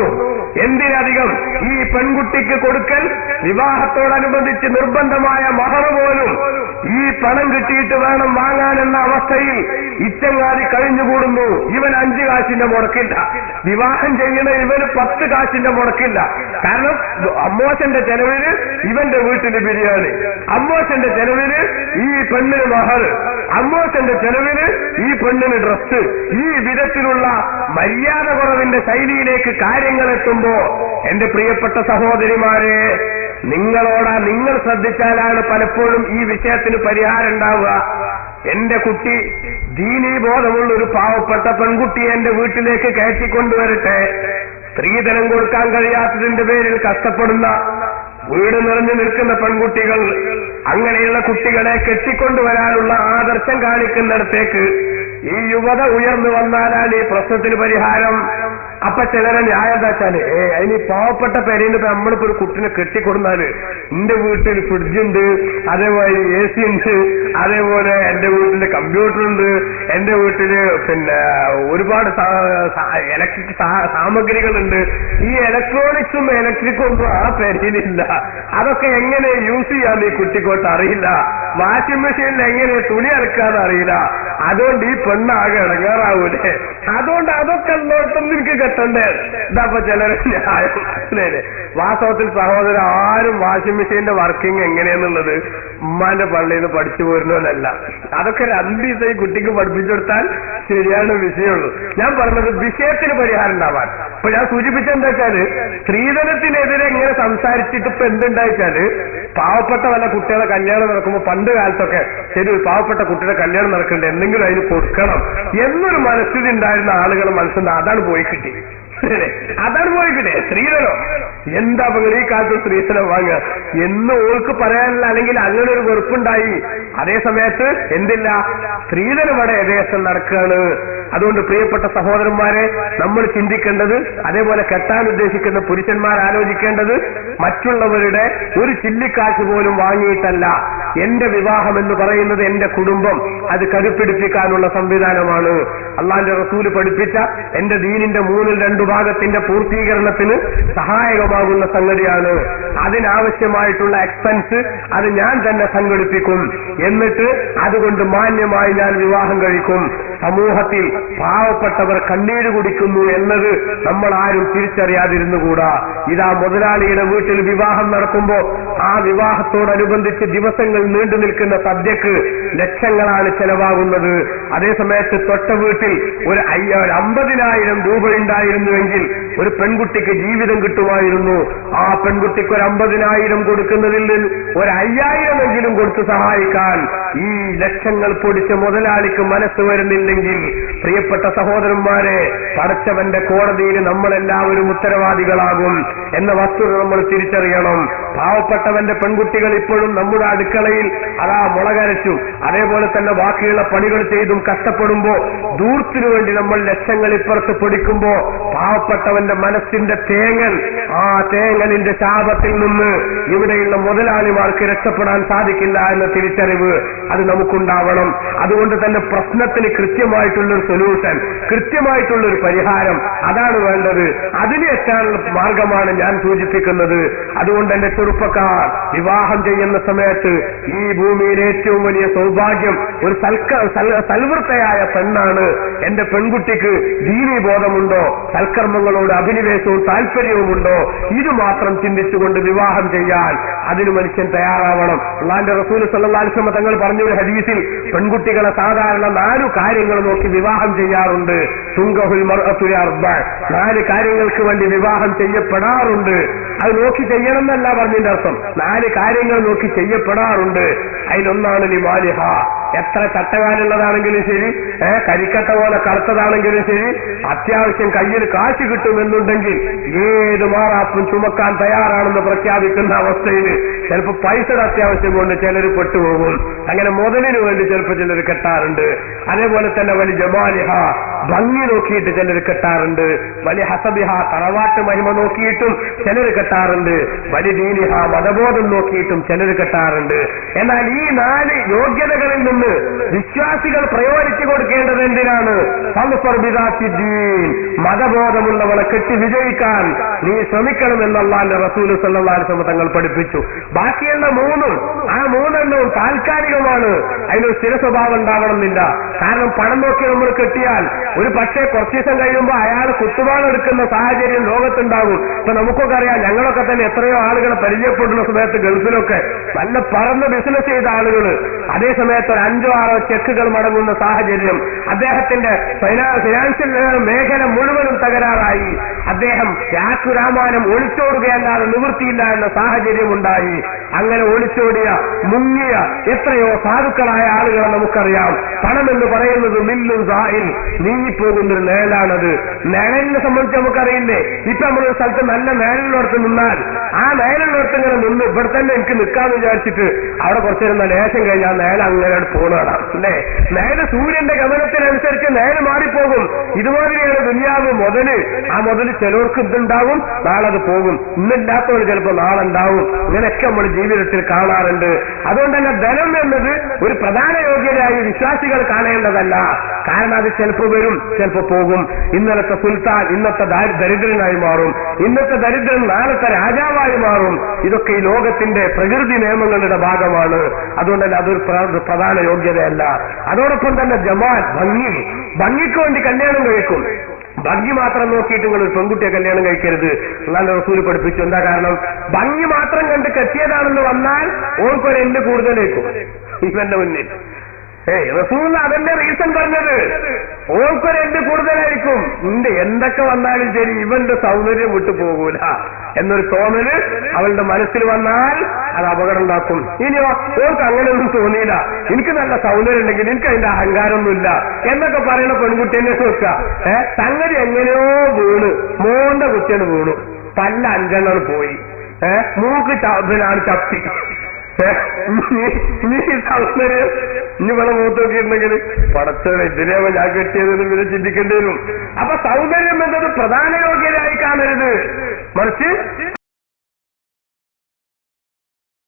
എന്തിനധികം ഈ പെൺകുട്ടിക്ക് കൊടുക്കൽ വിവാഹത്തോടനുബന്ധിച്ച് നിർബന്ധമായ മഹർ പോലും ഈ പണം കിട്ടിയിട്ട് വേണം വാങ്ങാനെന്ന അവസ്ഥയിൽ ഇച്ചങ്ങാതി കഴിഞ്ഞുകൂടുന്നു. ഇവൻ 5 കാശിന്റെ മുടക്കില്ല, വിവാഹം ചെയ്യണ ഇവന് 10 കാശിന്റെ മുടക്കില്ല. കാരണം അമ്മോശന്റെ ചെലവിന് ഇവന്റെ വീട്ടില് ബിരിയാണി, അമ്മോശന്റെ ചെലവിന് ഈ പെണ്ണിന് മഹർ, അമ്മോശന്റെ ചെലവിന് ഈ പെണ്ണിന് ഡ്രസ്സ്. ഈ വിധത്തിലുള്ള മര്യാദ കുറവിന്റെ ശൈലിയിലേക്ക് കാര്യങ്ങൾ എത്തുമ്പോ എന്റെ പ്രിയപ്പെട്ട സഹോദരിമാരെ, നിങ്ങൾ ശ്രദ്ധിച്ചാലാണ് പലപ്പോഴും ഈ വിഷയത്തിന് പരിഹാരം ഉണ്ടാവുക. എന്റെ കുട്ടി ദീനീ ബോധമുള്ള ഒരു പാവപ്പെട്ട പെൺകുട്ടിയെ എന്റെ വീട്ടിലേക്ക് കയറ്റിക്കൊണ്ടുവരട്ടെ. സ്ത്രീധനം കൊടുക്കാൻ കഴിയാത്തതിന്റെ പേരിൽ കഷ്ടപ്പെടുന്ന വീട് നിറഞ്ഞു നിൽക്കുന്ന പെൺകുട്ടികൾ, അങ്ങനെയുള്ള കുട്ടികളെ കെട്ടിക്കൊണ്ടുവരാനുള്ള ആദർശം കാണിക്കുന്നിടത്തേക്ക് ഈ യുവത ഉയർന്നു വന്നാലാണ് ഈ പ്രശ്നത്തിന് പരിഹാരം. അപ്പൊ ചിലരെ ന്യായം എന്താ വെച്ചാല് അതിന് പാവപ്പെട്ട പെരയിൽ നമ്മളിപ്പോ ഒരു കുട്ടിനെ കെട്ടിക്കൊടുന്നാല് എന്റെ വീട്ടിൽ ഫ്രിഡ്ജുണ്ട്, അതേപോലെ AC ഉണ്ട്, അതേപോലെ എന്റെ വീട്ടില് കമ്പ്യൂട്ടർ ഉണ്ട്, എന്റെ വീട്ടില് പിന്നെ ഒരുപാട് ഇലക്ട്രിക് സാമഗ്രികളുണ്ട്. ഈ ഇലക്ട്രോണിക്സും ഇലക്ട്രിക്കും ഒന്നും ആ പെരയിലില്ല. അതൊക്കെ എങ്ങനെ യൂസ് ചെയ്യാൻ ഈ കുട്ടിക്കോട്ട് അറിയില്ല. വാഷിംഗ് മെഷീനിൽ എങ്ങനെ തുണി അലക്കാന്ന് അറിയില്ല. അതുകൊണ്ട് ഈ പെണ്ണാകെ ഇടങ്ങാറാവൂലേ. അതുകൊണ്ട് അതൊക്കെ ഉള്ളോട്ടൊന്നും എനിക്ക് കെട്ടണ്ടേ. ഇതാപ്പൊ ചിലർ ന്യായം. വാസ്തവത്തിൽ സഹോദരൻ ആരും വാഷിംഗ് മെഷീന്റെ വർക്കിംഗ് എങ്ങനെയാന്നുള്ളത് ഉമ്മാന്റെ പള്ളിയിൽ നിന്ന് പഠിച്ചു പോരുന്നതല്ല. അതൊക്കെ 2 ദിവസം ഈ കുട്ടിക്ക് പഠിപ്പിച്ചു കൊടുത്താൽ ശരിയാണ് വിഷയമുള്ളൂ. ഞാൻ പറഞ്ഞത് വിഷയത്തിന് പരിഹാരം ഉണ്ടാവാൻ. ഇപ്പൊ ഞാൻ സൂചിപ്പിച്ചെന്താ വെച്ചാല് സ്ത്രീധനത്തിനെതിരെ ഇങ്ങനെ സംസാരിച്ചിട്ട് ഇപ്പൊ എന്തുണ്ടായിച്ചാല് പാവപ്പെട്ട വല്ല കുട്ടികളെ കല്യാണം നടക്കുമ്പോൾ പണ്ട് കാലത്തൊക്കെ ശരി ഒരു പാവപ്പെട്ട കുട്ടിയുടെ കല്യാണം നടക്കണ്ടേ, എന്തെങ്കിലും അതിന് കൊടുക്കണം എന്നൊരു മനസ്ഥിതി ഉണ്ടായിരുന്ന ആളുകളെ മനസ്സിൽ അതാണ് പോയി കിട്ടി. അതാണ് പോയിക്കിട്ടേ സ്ത്രീധനോ. എന്താ നിങ്ങൾ ഈ കാലത്ത് സ്ത്രീധനം വാങ്ങുക എന്ന് ഓൾക്ക് പറയാനില്ല. അല്ലെങ്കിൽ അങ്ങനെ ഒരു വെറുപ്പുണ്ടായി. അതേ സമയത്ത് എന്തില്ല, സ്ത്രീധനം ഇവിടെ യഥേഷ്ടം നടക്കുകയാണ്. അതുകൊണ്ട് പ്രിയപ്പെട്ട സഹോദരന്മാരെ, നമ്മൾ ചിന്തിക്കേണ്ടത്, അതേപോലെ കെട്ടാൻ ഉദ്ദേശിക്കുന്ന പുരുഷന്മാർ ആലോചിക്കേണ്ടത് മറ്റുള്ളവരുടെ ഒരു ചില്ലിക്കാശ് പോലും വാങ്ങിയിട്ടല്ല. എന്റെ വിവാഹം എന്ന് പറയുന്നത് എന്റെ കുടുംബം, അത് കരുപ്പിടിപ്പിക്കാനുള്ള സംവിധാനമാണ്. അള്ളാന്റെ റസൂല് പഠിപ്പിച്ച എന്റെ ദീനിന്റെ 2 ഭാഗത്തിന്റെ പൂർത്തീകരണത്തിന് സഹായകമാകുന്ന സംഗതിയാണ്. അതിനാവശ്യമായിട്ടുള്ള എക്സ്പെൻസ് അത് ഞാൻ തന്നെ സംഘടിപ്പിക്കും. എന്നിട്ട് അതുകൊണ്ട് മാന്യമായി ഞാൻ വിവാഹം കഴിക്കും. സമൂഹത്തിൽ പാവപ്പെട്ടവർ കണ്ണീര് കുടിക്കുന്നു എന്നത് നമ്മൾ ആരും തിരിച്ചറിയാതിരുന്നുകൂടാ. ഇതാ മുതലാളിയുടെ വീട്ടിൽ വിവാഹം നടക്കുമ്പോ ആ വിവാഹത്തോടനുബന്ധിച്ച് ദിവസങ്ങൾ നീണ്ടു നിൽക്കുന്ന സദ്യക്ക് ലക്ഷങ്ങളാണ് ചെലവാകുന്നത്. അതേസമയത്ത് തൊട്ട വീട്ടിൽ ഒരു 50,000 രൂപ ഉണ്ടായിരുന്നുവെങ്കിൽ ഒരു പെൺകുട്ടിക്ക് ജീവിതം കിട്ടുമായിരുന്നു. ആ പെൺകുട്ടിക്ക് ഒരു 50,000 കൊടുക്കുന്നതിൽ നിന്ന് ഒരു 5,000 കൊടുത്ത് സഹായിക്കാൻ ഈ ലക്ഷങ്ങൾ പൊടിച്ച മുതലാളിക്ക് മനസ്സ് വരുന്നില്ലെങ്കിൽ, പ്രിയപ്പെട്ട സഹോദരന്മാരെ, പടച്ചവന്റെ കോടതിയിൽ നമ്മളെല്ലാവരും ഉത്തരവാദികളാകും എന്ന വസ്തുത നമ്മൾ തിരിച്ചറിയണം. പാവപ്പെട്ടവന്റെ പെൺകുട്ടികൾ ഇപ്പോഴും നമ്മുടെ അടുക്കളയിൽ അതാ മുളകരച്ചും അതേപോലെ തന്നെ ബാക്കിയുള്ള പണികൾ ചെയ്തും കഷ്ടപ്പെടുമ്പോ ദൂർത്തിനു വേണ്ടി നമ്മൾ ലക്ഷങ്ങൾ ഇപ്പുറത്ത് പൊടിക്കുമ്പോ പാവപ്പെട്ടവന്റെ മനസ്സിന്റെ തേങ്ങൽ, ആ തേങ്ങലിന്റെ ശാപത്തിൽ നിന്ന് ഇവിടെയുള്ള മുതലാളിമാർക്ക് രക്ഷപ്പെടാൻ സാധിക്കില്ല എന്ന തിരിച്ചറിവ് അത് നമുക്കുണ്ടാവണം. അതുകൊണ്ട് തന്നെ പ്രശ്നത്തിന് കൃത്യമായിട്ടുള്ളൊരു സൊല്യൂഷൻ, കൃത്യമായിട്ടുള്ളൊരു പരിഹാരം അതാണ് വേണ്ടത്. അതിന് എത്താനുള്ള മാർഗമാണ് ഞാൻ സൂചിപ്പിക്കുന്നത്. അതുകൊണ്ട് എന്റെ ചെറുപ്പക്കാർ വിവാഹം ചെയ്യുന്ന സമയത്ത് ഈ ഭൂമിയിലെ ഏറ്റവും വലിയ സൗഭാഗ്യം ഒരു സൽവൃത്തയായ പെണ്ണാണ്. എന്റെ പെൺകുട്ടിക്ക് ദീനീ ബോധമുണ്ടോ, സൽക്കർമ്മങ്ങളോട് അഭിനിവേശവും താല്പര്യവുമുണ്ടോ, ഇത് മാത്രം ചിന്തിച്ചുകൊണ്ട് വിവാഹം ചെയ്യാൻ അതിന് മനുഷ്യൻ തയ്യാറാവണം. അല്ലാഹുവിന്റെ റസൂൽ സല്ലല്ലാഹു അലൈഹി വസല്ലം തങ്ങൾ പറഞ്ഞൊരു ഹദീസിൽ പെൺകുട്ടികളെ സാധാരണ 4 കാര്യങ്ങൾ നോക്കി വിവാഹം ചെയ്യാറുണ്ട്. തുങ്കഹുൽ മർഅതു ലിഅർബ, 4 കാര്യങ്ങൾക്ക് വേണ്ടി വിവാഹം ചെയ്യപ്പെടാറുണ്ട്. അത് നോക്കി ചെയ്യണം എന്നല്ല പറഞ്ഞതിന്റെ അർത്ഥം, 4 കാര്യങ്ങൾ നോക്കി ചെയ്യപ്പെടാറുണ്ട്. അതിലൊന്നാണ് ലിമാലിഹ, എത്ര ചട്ടകാലുള്ളതാണെങ്കിലും ശരി, കരിക്കട്ട പോലെ കറുത്തതാണെങ്കിലും ശരി, അത്യാവശ്യം കയ്യിൽ കാശ് കിട്ടുമെന്നുണ്ടെങ്കിൽ ഏത് മാറാപ്പും ചുമക്കാൻ തയ്യാറാണെന്ന് പ്രഖ്യാപിക്കുന്ന അവസ്ഥയിൽ ചിലപ്പോൾ പൈസയുടെ അത്യാവശ്യം കൊണ്ട് ചിലർ പെട്ടുപോകും. അങ്ങനെ മുതലിന് വേണ്ടി ചിലപ്പോൾ ചിലർ കെട്ടാറുണ്ട്. അതേപോലെ തന്നെ വലിയ ജമാലിഹ, ഭംഗി നോക്കിയിട്ട് ചിലർ കെട്ടാറുണ്ട്. വലിയ ഹസബിഹ, തറവാട്ട് മഹിമ നോക്കിയിട്ടും ചിലർ കെട്ടാറുണ്ട്. വലിയ ദീനിഹ, മതബോധം നോക്കിയിട്ടും ചിലർ കെട്ടാറുണ്ട്. എന്നാൽ ഈ 4 യോഗ്യതകളിൽ നിന്ന് വിശ്വാസികൾ പ്രയോരിറ്റി കൊടുക്കേണ്ടത് എന്തിനാണ്? മതബോധമുള്ളവളെ കെട്ടി വിജയിക്കാൻ നീ ശ്രമിക്കണമെന്ന് അല്ലാഹുവിന്റെ റസൂൽ സല്ലല്ലാഹു അലൈഹി വസല്ലം തങ്ങൾ പഠിപ്പിച്ചു. ബാക്കിയുള്ള 3 ആ 3 താൽക്കാലികമാണ്. അതിനൊരു സ്ഥിര സ്വഭാവം ഉണ്ടാവണമെന്നില്ല. കാരണം പണം നോക്കി നമ്മൾ കെട്ടിയാൽ ഒരു പക്ഷേ കുറച്ചു ദിവസം കഴിയുമ്പോൾ അയാൾ കുത്തുവാളെടുക്കുന്ന സാഹചര്യം ലോകത്തുണ്ടാകും. ഇപ്പൊ നമുക്കൊക്കെ അറിയാം, ഞങ്ങളൊക്കെ തന്നെ എത്രയോ ആളുകളെ പരിചയപ്പെടുന്ന സമയത്ത് ഗൾഫിലൊക്കെ നല്ല പറന്ന് ബിസിനസ് ചെയ്ത ആളുകൾ, അതേസമയത്ത് ഒരു 5-6 ചെക്കുകൾ മടങ്ങുന്ന സാഹചര്യം, അദ്ദേഹത്തിന്റെ ഫിനാൻഷ്യൽ മേഖല മുഴുവനും തകരാറായി, അദ്ദേഹം രാക്കുരാമാനം ഒളിച്ചോടുകയല്ലാതെ നിവൃത്തിയില്ല എന്ന സാഹചര്യം ഉണ്ടായി. അങ്ങനെ ഒളിച്ചോടിയ മുങ്ങിയ എത്രയോ സാധുക്കളായ ആളുകളെ നമുക്കറിയാം. പണമെന്ന് പറയുന്നത് മില്ലും സാഹിൽ, നീങ്ങിപ്പോകുന്നൊരു നിഴലാണത്. നിഴലിനെ സംബന്ധിച്ച് നമുക്കറിയില്ലേ, ഇപ്പൊ നമ്മളൊരു സ്ഥലത്ത് നല്ല നിഴലിനോടത്ത് നിന്നാൽ ആ നിഴലിനോടത്ത് ഇങ്ങനെ നിന്ന് ഇവിടെ തന്നെ എനിക്ക് നിൽക്കാന്ന് വിചാരിച്ചിട്ട് അവിടെ കുറച്ചു നേരം ലേശം കഴിഞ്ഞാൽ നിഴൽ അങ്ങനെ പോകണം അല്ലേ. നിഴല് സൂര്യന്റെ ഗമനത്തിനനുസരിച്ച് നിഴല് മാറിപ്പോകും. ഇതുമാതിരിയാണ് ദുനിയാവ് മുതല്. ആ മുതല് ചിലർക്ക് ഇതുണ്ടാവും, നാളെ അത് പോകും. ഇന്നില്ലാത്തവർ ചിലപ്പോൾ നാളെ ഉണ്ടാവും. ഇങ്ങനെയൊക്കെ നമ്മൾ ജീവിതത്തിൽ കാണാറുണ്ട്. അതുകൊണ്ട് തന്നെ ധനം എന്നത് ഒരു പ്രധാന യോഗ്യതയായി വിശ്വാസികൾ കാണേണ്ടതല്ല. കാരണം അത് ചിലപ്പോൾ വരും, ചിലപ്പോൾ പോകും. ഇന്നലത്തെ സുൽത്താൻ ഇന്നത്തെ ദരിദ്രനായി മാറും, ഇന്നത്തെ ദരിദ്രൻ നാളത്തെ രാജാവായി മാറും. ഇതൊക്കെ ഈ ലോകത്തിന്റെ പ്രകൃതി നിയമങ്ങളുടെ ഭാഗമാണ്. അതുകൊണ്ട് തന്നെ അതൊരു പ്രധാന യോഗ്യതയല്ല. അതോടൊപ്പം തന്നെ ജമാൽ, ഭംഗിക്ക് വേണ്ടി കല്യാണം കഴിക്കും. ഭംഗി മാത്രം നോക്കിയിട്ട് നിങ്ങൾ ഒരു പെൺകുട്ടിയെ കല്യാണം കഴിക്കരുത് നല്ല റസൂല് പഠിപ്പിച്ചു. എന്താ കാരണം? ഭംഗി മാത്രം കണ്ട് കെട്ടിയതാണെന്ന് വന്നാൽ ഓർക്കൊരു എല്ല് കൂടുതലേക്കും ഇവന്റെ മുന്നിൽ. റസൂൽ അതന്നെ റീസൺ പറഞ്ഞത്. ഓർക്കൊരു എല്ല് കൂടുതലായിരിക്കും. എന്തൊക്കെ വന്നാലും ശരി ഇവന്റെ സൗന്ദര്യം വിട്ടു പോകൂല എന്നൊരു തോന്നല് അവളുടെ മനസ്സിൽ വന്നാൽ അത് അപകടം ഉണ്ടാക്കും. ഇനിയോ ഓർക്ക് അങ്ങനെയൊന്നും തോന്നിയില്ല, എനിക്ക് നല്ല സൗന്ദര്യം ഉണ്ടെങ്കിൽ എനിക്ക് അതിന്റെ അഹങ്കാരമൊന്നുമില്ല എന്നൊക്കെ പറയുന്ന പെൺകുട്ടിയെ നോക്കുക. സംഗതി എങ്ങനെയോ വീണ്, മോന്റെ കുട്ടിയാണ് വീണു, പല്ല 5 പോയി, മൂക്ക് ചപ്പി. നീ സൗന്ദര്യം ഇനി വേണം മൂത്ത് നോക്കിയിട്ടുണ്ടെങ്കിൽ പടച്ചവനെ ഇതിനെയാവ ഞാൻ കെട്ടിയതെന്ന് പിന്നെ ചിന്തിക്കേണ്ടി വരും. അപ്പൊ സൗന്ദര്യം എന്നത് പ്രധാന യോഗ്യതയായി കാണരുത്, മറിച്ച്